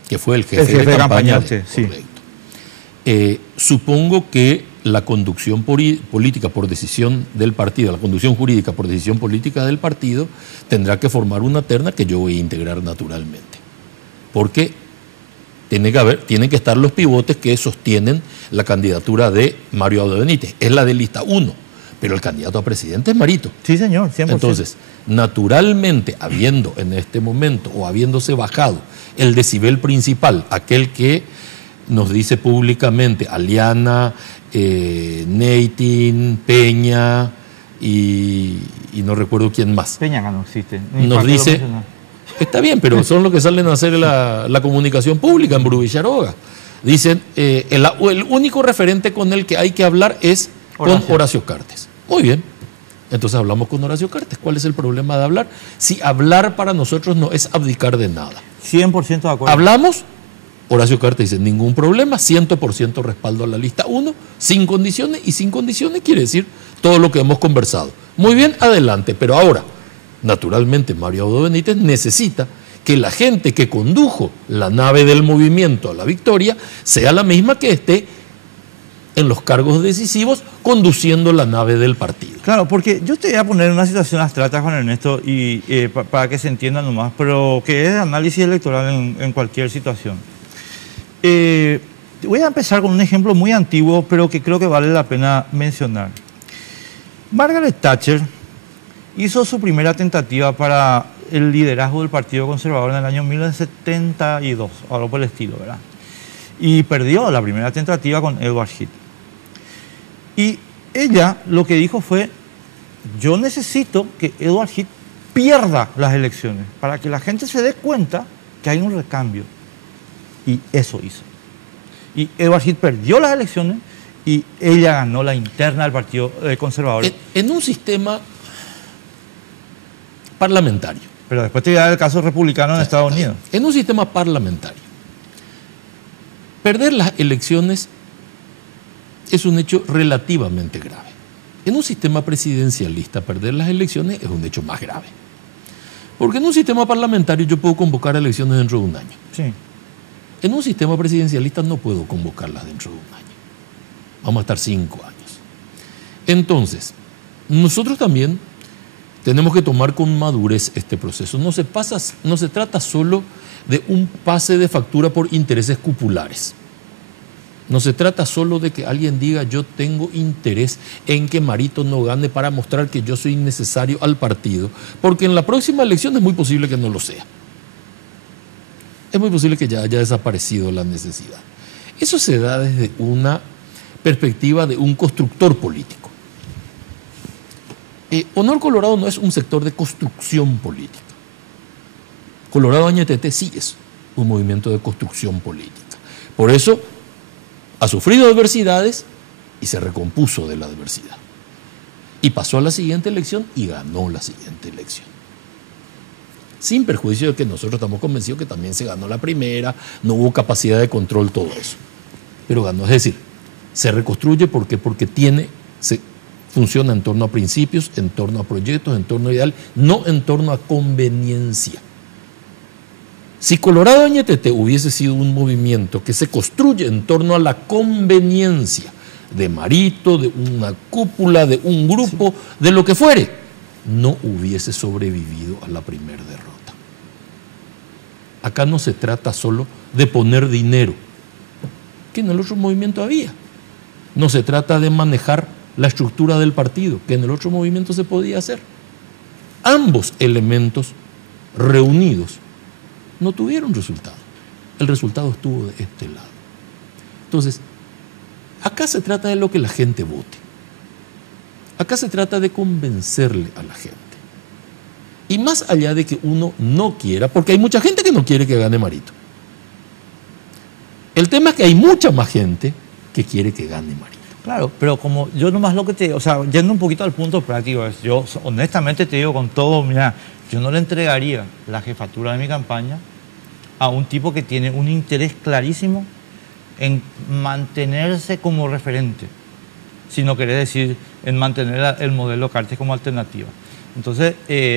que fue el jefe de campaña. Sí. Supongo que la conducción política por decisión del partido, la conducción jurídica por decisión política del partido, tendrá que formar una terna que yo voy a integrar naturalmente. Porque tienen que estar los pivotes que sostienen la candidatura de Mario Abdo Benítez. Es la de lista 1, pero el candidato a presidente es Marito. Sí, señor, 100%. Entonces, naturalmente, habiendo en este momento o habiéndose bajado el decibel principal, aquel que nos dice públicamente Aliana, Neitin, Peña y no recuerdo quién más. Peña no existe. Nos dice, está bien, pero son los que salen a hacer la comunicación pública en Brubicharoga. Dicen, el único referente con el que hay que hablar es con Horacio Cartes. Muy bien. Entonces hablamos con Horacio Cartes. ¿Cuál es el problema de hablar? Si hablar para nosotros no es abdicar de nada. 100% de acuerdo. Hablamos, Horacio Cartes dice, ningún problema, 100% respaldo a la lista 1, sin condiciones, y sin condiciones quiere decir todo lo que hemos conversado. Muy bien, adelante, pero ahora, naturalmente, Mario Abdo Benítez necesita que la gente que condujo la nave del movimiento a la victoria sea la misma que esté en los cargos decisivos conduciendo la nave del partido. Claro, porque yo te voy a poner en una situación abstracta, Juan Ernesto, y para que se entienda nomás, pero que es análisis electoral en cualquier situación. Voy a empezar con un ejemplo muy antiguo, pero que creo que vale la pena mencionar. Margaret Thatcher hizo su primera tentativa para el liderazgo del Partido Conservador en el año 1972, algo por el estilo, ¿verdad? Y perdió la primera tentativa con Edward Heath. Y ella lo que dijo fue, yo necesito que Edward Heath pierda las elecciones para que la gente se dé cuenta que hay un recambio. Y eso hizo. Y Edward Heath perdió las elecciones y ella ganó la interna del Partido Conservador. En un sistema parlamentario. Pero después te voy a dar el caso republicano en Estados Unidos. En un sistema parlamentario, perder las elecciones es un hecho relativamente grave. En un sistema presidencialista, perder las elecciones es un hecho más grave. Porque en un sistema parlamentario yo puedo convocar elecciones dentro de un año. Sí. En un sistema presidencialista no puedo convocarlas dentro de un año. Vamos a estar 5 años. Entonces, nosotros también tenemos que tomar con madurez este proceso. No se trata solo de un pase de factura por intereses cupulares. No se trata solo de que alguien diga yo tengo interés en que Marito no gane para mostrar que yo soy necesario al partido, porque en la próxima elección es muy posible que no lo sea. Es muy posible que ya haya desaparecido la necesidad. Eso se da desde una perspectiva de un constructor político. Honor Colorado no es un sector de construcción política. Colorado Añetete sí es un movimiento de construcción política. Por eso ha sufrido adversidades y se recompuso de la adversidad. Y pasó a la siguiente elección y ganó la siguiente elección. Sin perjuicio de que nosotros estamos convencidos que también se ganó la primera, no hubo capacidad de control, todo eso. Pero ganó, es decir, se reconstruye porque funciona en torno a principios, en torno a proyectos, en torno a ideal, no en torno a conveniencia. Si Colorado Añetete hubiese sido un movimiento que se construye en torno a la conveniencia de Marito, de una cúpula, de un grupo, de lo que fuere, no hubiese sobrevivido a la primera derrota. Acá no se trata solo de poner dinero, que en el otro movimiento había. No se trata de manejar la estructura del partido, que en el otro movimiento se podía hacer. Ambos elementos reunidos no tuvieron resultado. El resultado estuvo de este lado. Entonces, acá se trata de lo que la gente vote. Acá se trata de convencerle a la gente. Y más allá de que uno no quiera, porque hay mucha gente que no quiere que gane Marito. El tema es que hay mucha más gente que quiere que gane Marito. Claro, pero como yo nomás lo que te digo, o sea, yendo un poquito al punto práctico, yo honestamente te digo con todo, mira, yo no le entregaría la jefatura de mi campaña a un tipo que tiene un interés clarísimo en mantenerse como referente, si no querés decir en mantener el modelo Cartes como alternativa. Entonces,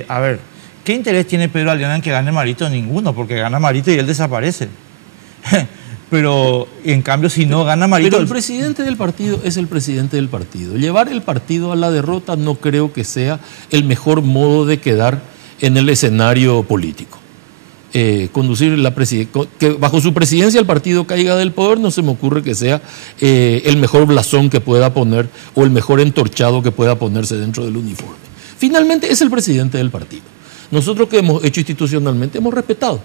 a ver, ¿qué interés tiene Pedro Aliana en que gane Marito? Ninguno, porque gana Marito y él desaparece. Pero en cambio, si no gana Marito... Pero el presidente del partido es el presidente del partido. Llevar el partido a la derrota no creo que sea el mejor modo de quedar en el escenario político. Conducir que bajo su presidencia el partido caiga del poder no se me ocurre que sea el mejor blasón que pueda poner o el mejor entorchado que pueda ponerse dentro del uniforme. Finalmente es el presidente del partido. Nosotros que hemos hecho institucionalmente hemos respetado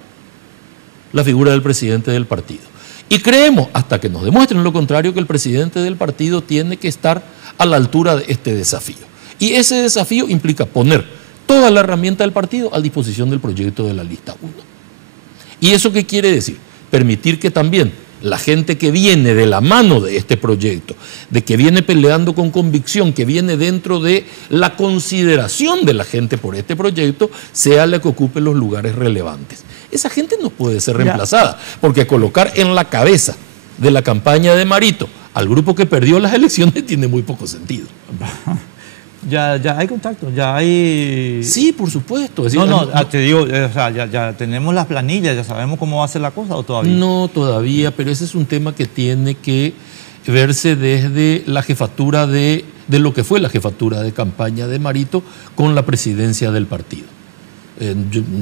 la figura del presidente del partido. Y creemos, hasta que nos demuestren lo contrario, que el presidente del partido tiene que estar a la altura de este desafío. Y ese desafío implica poner toda la herramienta del partido a disposición del proyecto de la lista 1. ¿Y eso qué quiere decir? Permitir que también la gente que viene de la mano de este proyecto, de que viene peleando con convicción, que viene dentro de la consideración de la gente por este proyecto, sea la que ocupe los lugares relevantes. Esa gente no puede ser reemplazada, porque colocar en la cabeza de la campaña de Marito al grupo que perdió las elecciones tiene muy poco sentido. Ya hay contacto, ya hay... Sí, por supuesto. Es decir, no, te digo, o sea, ya tenemos las planillas, ya sabemos cómo va a ser la cosa, ¿o todavía? No, todavía, pero ese es un tema que tiene que verse desde la jefatura de lo que fue la jefatura de campaña de Marito con la presidencia del partido.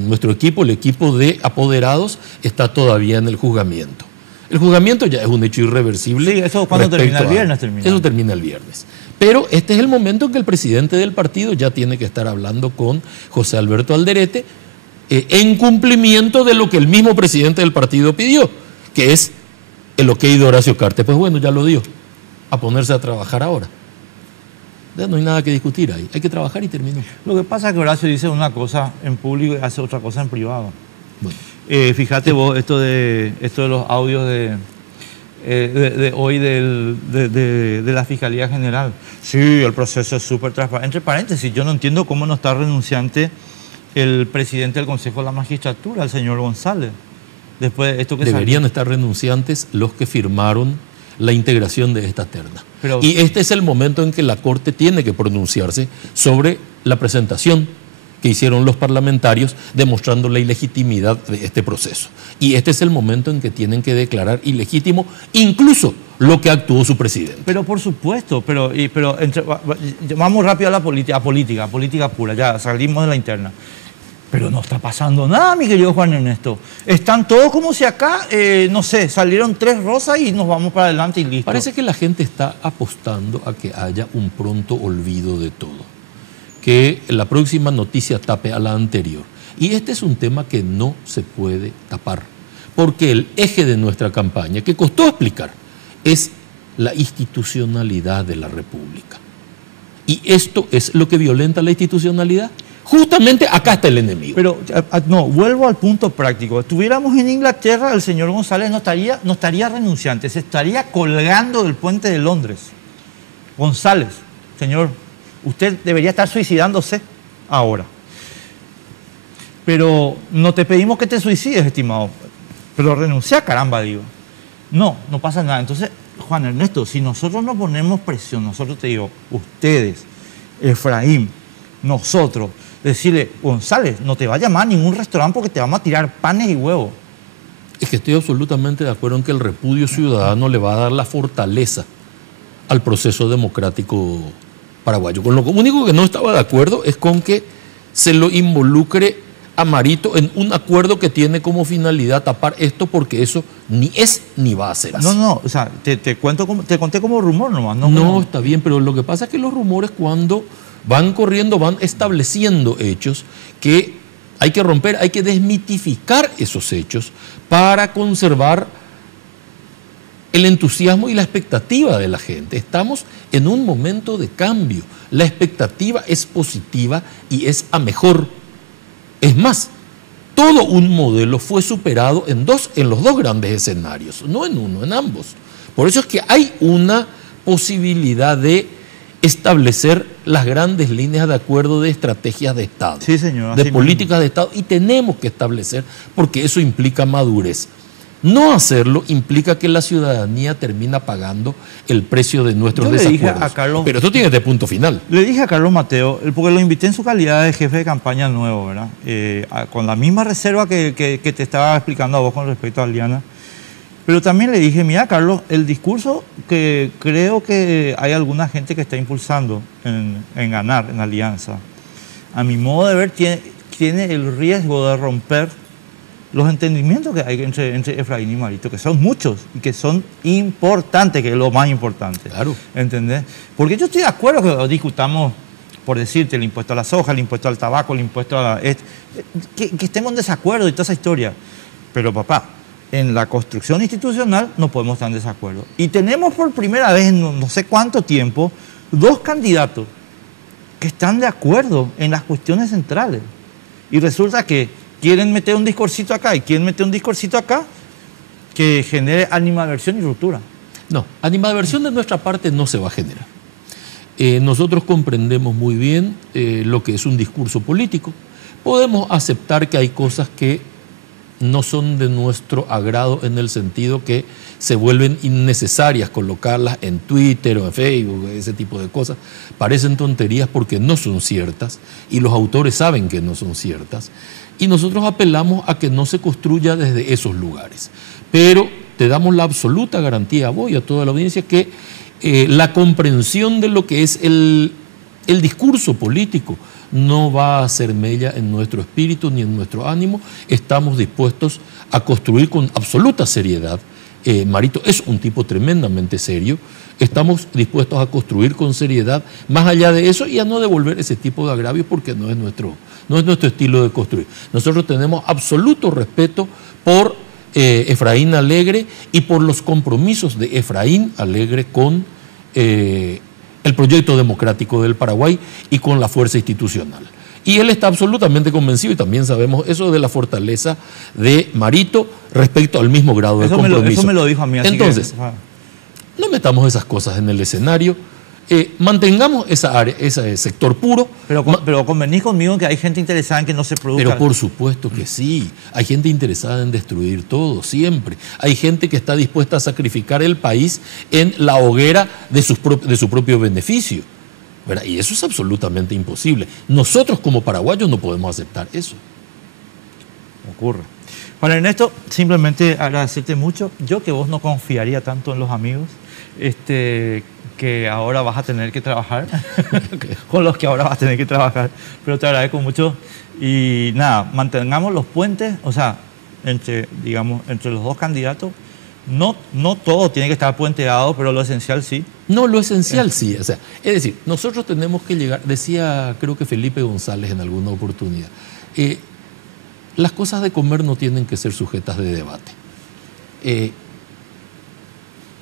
Nuestro equipo, el equipo de apoderados, está todavía en el juzgamiento. El juzgamiento ya es un hecho irreversible. Sí, eso cuando termina el viernes. Eso termina el viernes. Pero este es el momento en que el presidente del partido ya tiene que estar hablando con José Alberto Alderete en cumplimiento de lo que el mismo presidente del partido pidió, que es el ok de Horacio Cartes. Pues bueno, ya lo dio, a ponerse a trabajar ahora. Ya no hay nada que discutir ahí, hay que trabajar y terminar. Lo que pasa es que Horacio dice una cosa en público y hace otra cosa en privado. Bueno. Fíjate vos esto de los audios de hoy de la Fiscalía General. Sí, el proceso es súper transparente. Entre paréntesis, yo no entiendo cómo no está renunciante el presidente del Consejo de la Magistratura, el señor González. Después de esto que deberían estar renunciantes los que firmaron la integración de esta terna. Y este es el momento en que la Corte tiene que pronunciarse sobre la presentación que hicieron los parlamentarios demostrando la ilegitimidad de este proceso. Y este es el momento en que tienen que declarar ilegítimo incluso lo que actuó su presidente. Pero por supuesto, vamos rápido a la política pura, ya salimos de la interna. Pero no está pasando nada, mi querido Juan Ernesto. Están todos como si acá, no sé, salieron 3 rosas y nos vamos para adelante y listo. Parece que la gente está apostando a que haya un pronto olvido de todo. Que la próxima noticia tape a la anterior. Y este es un tema que no se puede tapar. Porque el eje de nuestra campaña, que costó explicar, es la institucionalidad de la República. Y esto es lo que violenta la institucionalidad. Justamente acá está el enemigo. Pero no, vuelvo al punto práctico. Estuviéramos en Inglaterra, el señor González no estaría renunciante, se estaría colgando del puente de Londres. González, señor, usted debería estar suicidándose ahora. Pero no te pedimos que te suicides, estimado. Pero renuncia, caramba, digo. No pasa nada. Entonces, Juan Ernesto, si nosotros nos ponemos presión, nosotros te digo, ustedes, Efraín, nosotros, decirle, González, no te va a llamar a ningún restaurante porque te vamos a tirar panes y huevos. Es que estoy absolutamente de acuerdo en que el repudio ciudadano le va a dar la fortaleza al proceso democrático paraguayo. Con lo único que no estaba de acuerdo es con que se lo involucre a Marito en un acuerdo que tiene como finalidad tapar esto, porque eso ni es ni va a ser así. No, o sea, te conté como rumor nomás. No, está bien, pero lo que pasa es que los rumores cuando van corriendo, van estableciendo hechos que hay que romper, hay que desmitificar esos hechos para conservar el entusiasmo y la expectativa de la gente. Estamos en un momento de cambio. La expectativa es positiva y es a mejor. Es más, todo un modelo fue superado en los dos grandes escenarios, no en uno, en ambos. Por eso es que hay una posibilidad de establecer las grandes líneas de acuerdo de estrategias de Estado, sí, señor, de políticas de Estado, y tenemos que establecer, porque eso implica madurez. No hacerlo implica que la ciudadanía termina pagando el precio de nuestros desacuerdos. Pero esto tiene este punto final. Le dije a Carlos Mateo, porque lo invité en su calidad de jefe de campaña nuevo, ¿verdad? Con la misma reserva que te estaba explicando a vos con respecto a Aliana. Pero también le dije, mira, Carlos, el discurso que creo que hay alguna gente que está impulsando en ganar, en alianza, a mi modo de ver, tiene el riesgo de romper los entendimientos que hay entre Efraín y Marito, que son muchos y que son importantes, que es lo más importante. Claro. ¿Entendés? Porque yo estoy de acuerdo que discutamos, por decirte, el impuesto a la soja, el impuesto al tabaco, el impuesto a que estemos en desacuerdo y toda esa historia. Pero, papá, en la construcción institucional no podemos estar en desacuerdo. Y tenemos por primera vez en no sé cuánto tiempo 2 candidatos que están de acuerdo en las cuestiones centrales. Y resulta que quieren meter un discursito acá y quieren meter un discursito acá que genere animadversión y ruptura. No, animadversión de nuestra parte no se va a generar. Nosotros comprendemos muy bien lo que es un discurso político. Podemos aceptar que hay cosas que no son de nuestro agrado en el sentido que se vuelven innecesarias colocarlas en Twitter o en Facebook, ese tipo de cosas. Parecen tonterías porque no son ciertas y los autores saben que no son ciertas. Y nosotros apelamos a que no se construya desde esos lugares. Pero te damos la absoluta garantía a vos y a toda la audiencia que la comprensión de lo que es el discurso político no va a hacer mella en nuestro espíritu ni en nuestro ánimo. Estamos dispuestos a construir con absoluta seriedad. Marito es un tipo tremendamente serio. Estamos dispuestos a construir con seriedad más allá de eso y a no devolver ese tipo de agravios porque no es nuestro estilo de construir. Nosotros tenemos absoluto respeto por Efraín Alegre y por los compromisos de Efraín Alegre con el proyecto democrático del Paraguay y con la fuerza institucional. Y él está absolutamente convencido, y también sabemos eso de la fortaleza de Marito respecto al mismo grado de compromiso. Eso me lo dijo a mí. Entonces, no metamos esas cosas en el escenario, mantengamos ese sector puro. Pero convenís conmigo que hay gente interesada en que no se produzca. Pero por supuesto que sí, hay gente interesada en destruir todo, siempre. Hay gente que está dispuesta a sacrificar el país en la hoguera de su propio beneficio. ¿verdad? Y eso es absolutamente imposible. Nosotros como paraguayos no podemos aceptar eso. Ocurre. Juan Ernesto, simplemente agradecerte mucho. Yo que vos no confiaría tanto en los amigos, que ahora vas a tener que trabajar, con los que ahora vas a tener que trabajar, pero te agradezco mucho. Y nada, mantengamos los puentes, o sea, entre los dos candidatos. No todo tiene que estar puenteado, pero lo esencial sí. No, lo esencial sí. O sea, es decir, nosotros tenemos que llegar, decía creo que Felipe González en alguna oportunidad, las cosas de comer no tienen que ser sujetas de debate.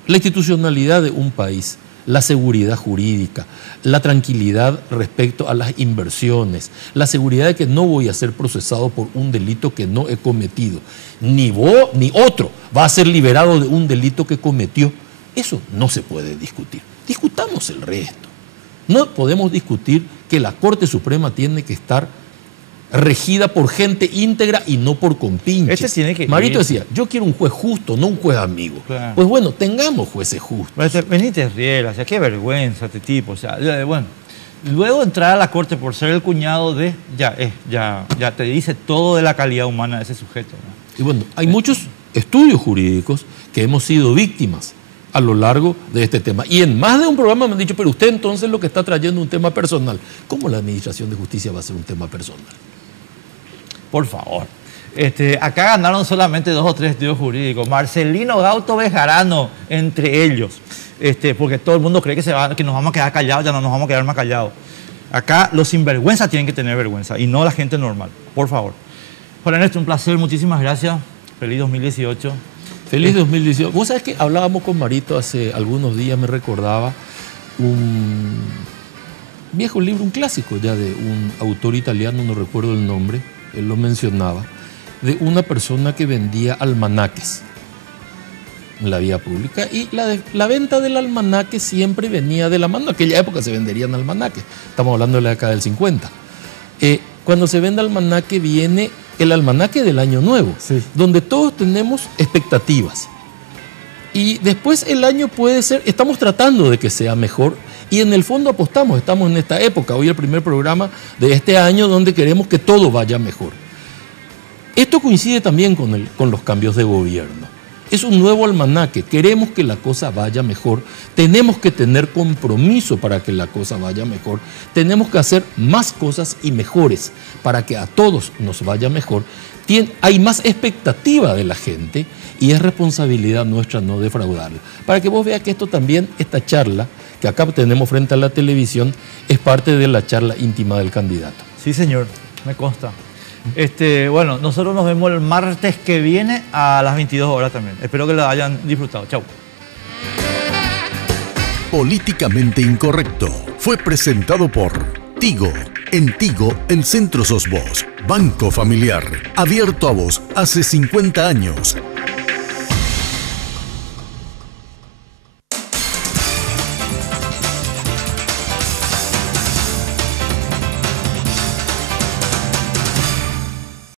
La institucionalidad de un país, la seguridad jurídica, la tranquilidad respecto a las inversiones, la seguridad de que no voy a ser procesado por un delito que no he cometido, ni vos ni otro va a ser liberado de un delito que cometió, eso no se puede discutir. Discutamos el resto. No podemos discutir que la Corte Suprema tiene que estar regida por gente íntegra y no por compinches. Marito decía, yo quiero un juez justo, no un juez amigo. Claro. Pues bueno, tengamos jueces justos. Benítez Riera, o sea, qué vergüenza este tipo. O sea, bueno, luego entrar a la corte por ser el cuñado de, ya te dice todo de la calidad humana de ese sujeto, ¿no? Y bueno, hay muchos estudios jurídicos que hemos sido víctimas a lo largo de este tema. Y en más de un programa me han dicho, pero usted entonces lo que está trayendo es un tema personal. ¿Cómo la Administración de Justicia va a ser un tema personal? Por favor. Acá ganaron solamente 2 o 3 estudios jurídicos. Marcelino Gauto Bejarano, entre ellos. Porque todo el mundo cree que nos vamos a quedar callados, ya no nos vamos a quedar más callados. Acá los sinvergüenzas tienen que tener vergüenza y no la gente normal. Por favor. Juan Ernesto, un placer, muchísimas gracias. Feliz 2018. Feliz 2018. Vos sabés que hablábamos con Marito hace algunos días, me recordaba un viejo libro, un clásico ya de un autor italiano, no recuerdo el nombre, él lo mencionaba, de una persona que vendía almanaques en la vía pública y la venta del almanaque siempre venía de la mano. En aquella época se venderían almanaques, estamos hablando de la década del 50. Cuando se vende almanaque viene el almanaque del Año Nuevo, sí, donde todos tenemos expectativas. Y después el año puede ser, estamos tratando de que sea mejor y en el fondo apostamos, estamos en esta época, hoy el primer programa de este año donde queremos que todo vaya mejor. Esto coincide también con los cambios de gobierno. Es un nuevo almanaque, queremos que la cosa vaya mejor, tenemos que tener compromiso para que la cosa vaya mejor, tenemos que hacer más cosas y mejores para que a todos nos vaya mejor. Hay más expectativa de la gente y es responsabilidad nuestra no defraudarla. Para que vos veas que esto también, esta charla que acá tenemos frente a la televisión, es parte de la charla íntima del candidato. Sí, señor, me consta. Bueno, nosotros nos vemos el martes que viene a las 22 horas también. Espero que lo hayan disfrutado. Chau. Políticamente Incorrecto fue presentado por Tigo. En Tigo, el centro sos vos. Banco Familiar. Abierto a vos hace 50 años.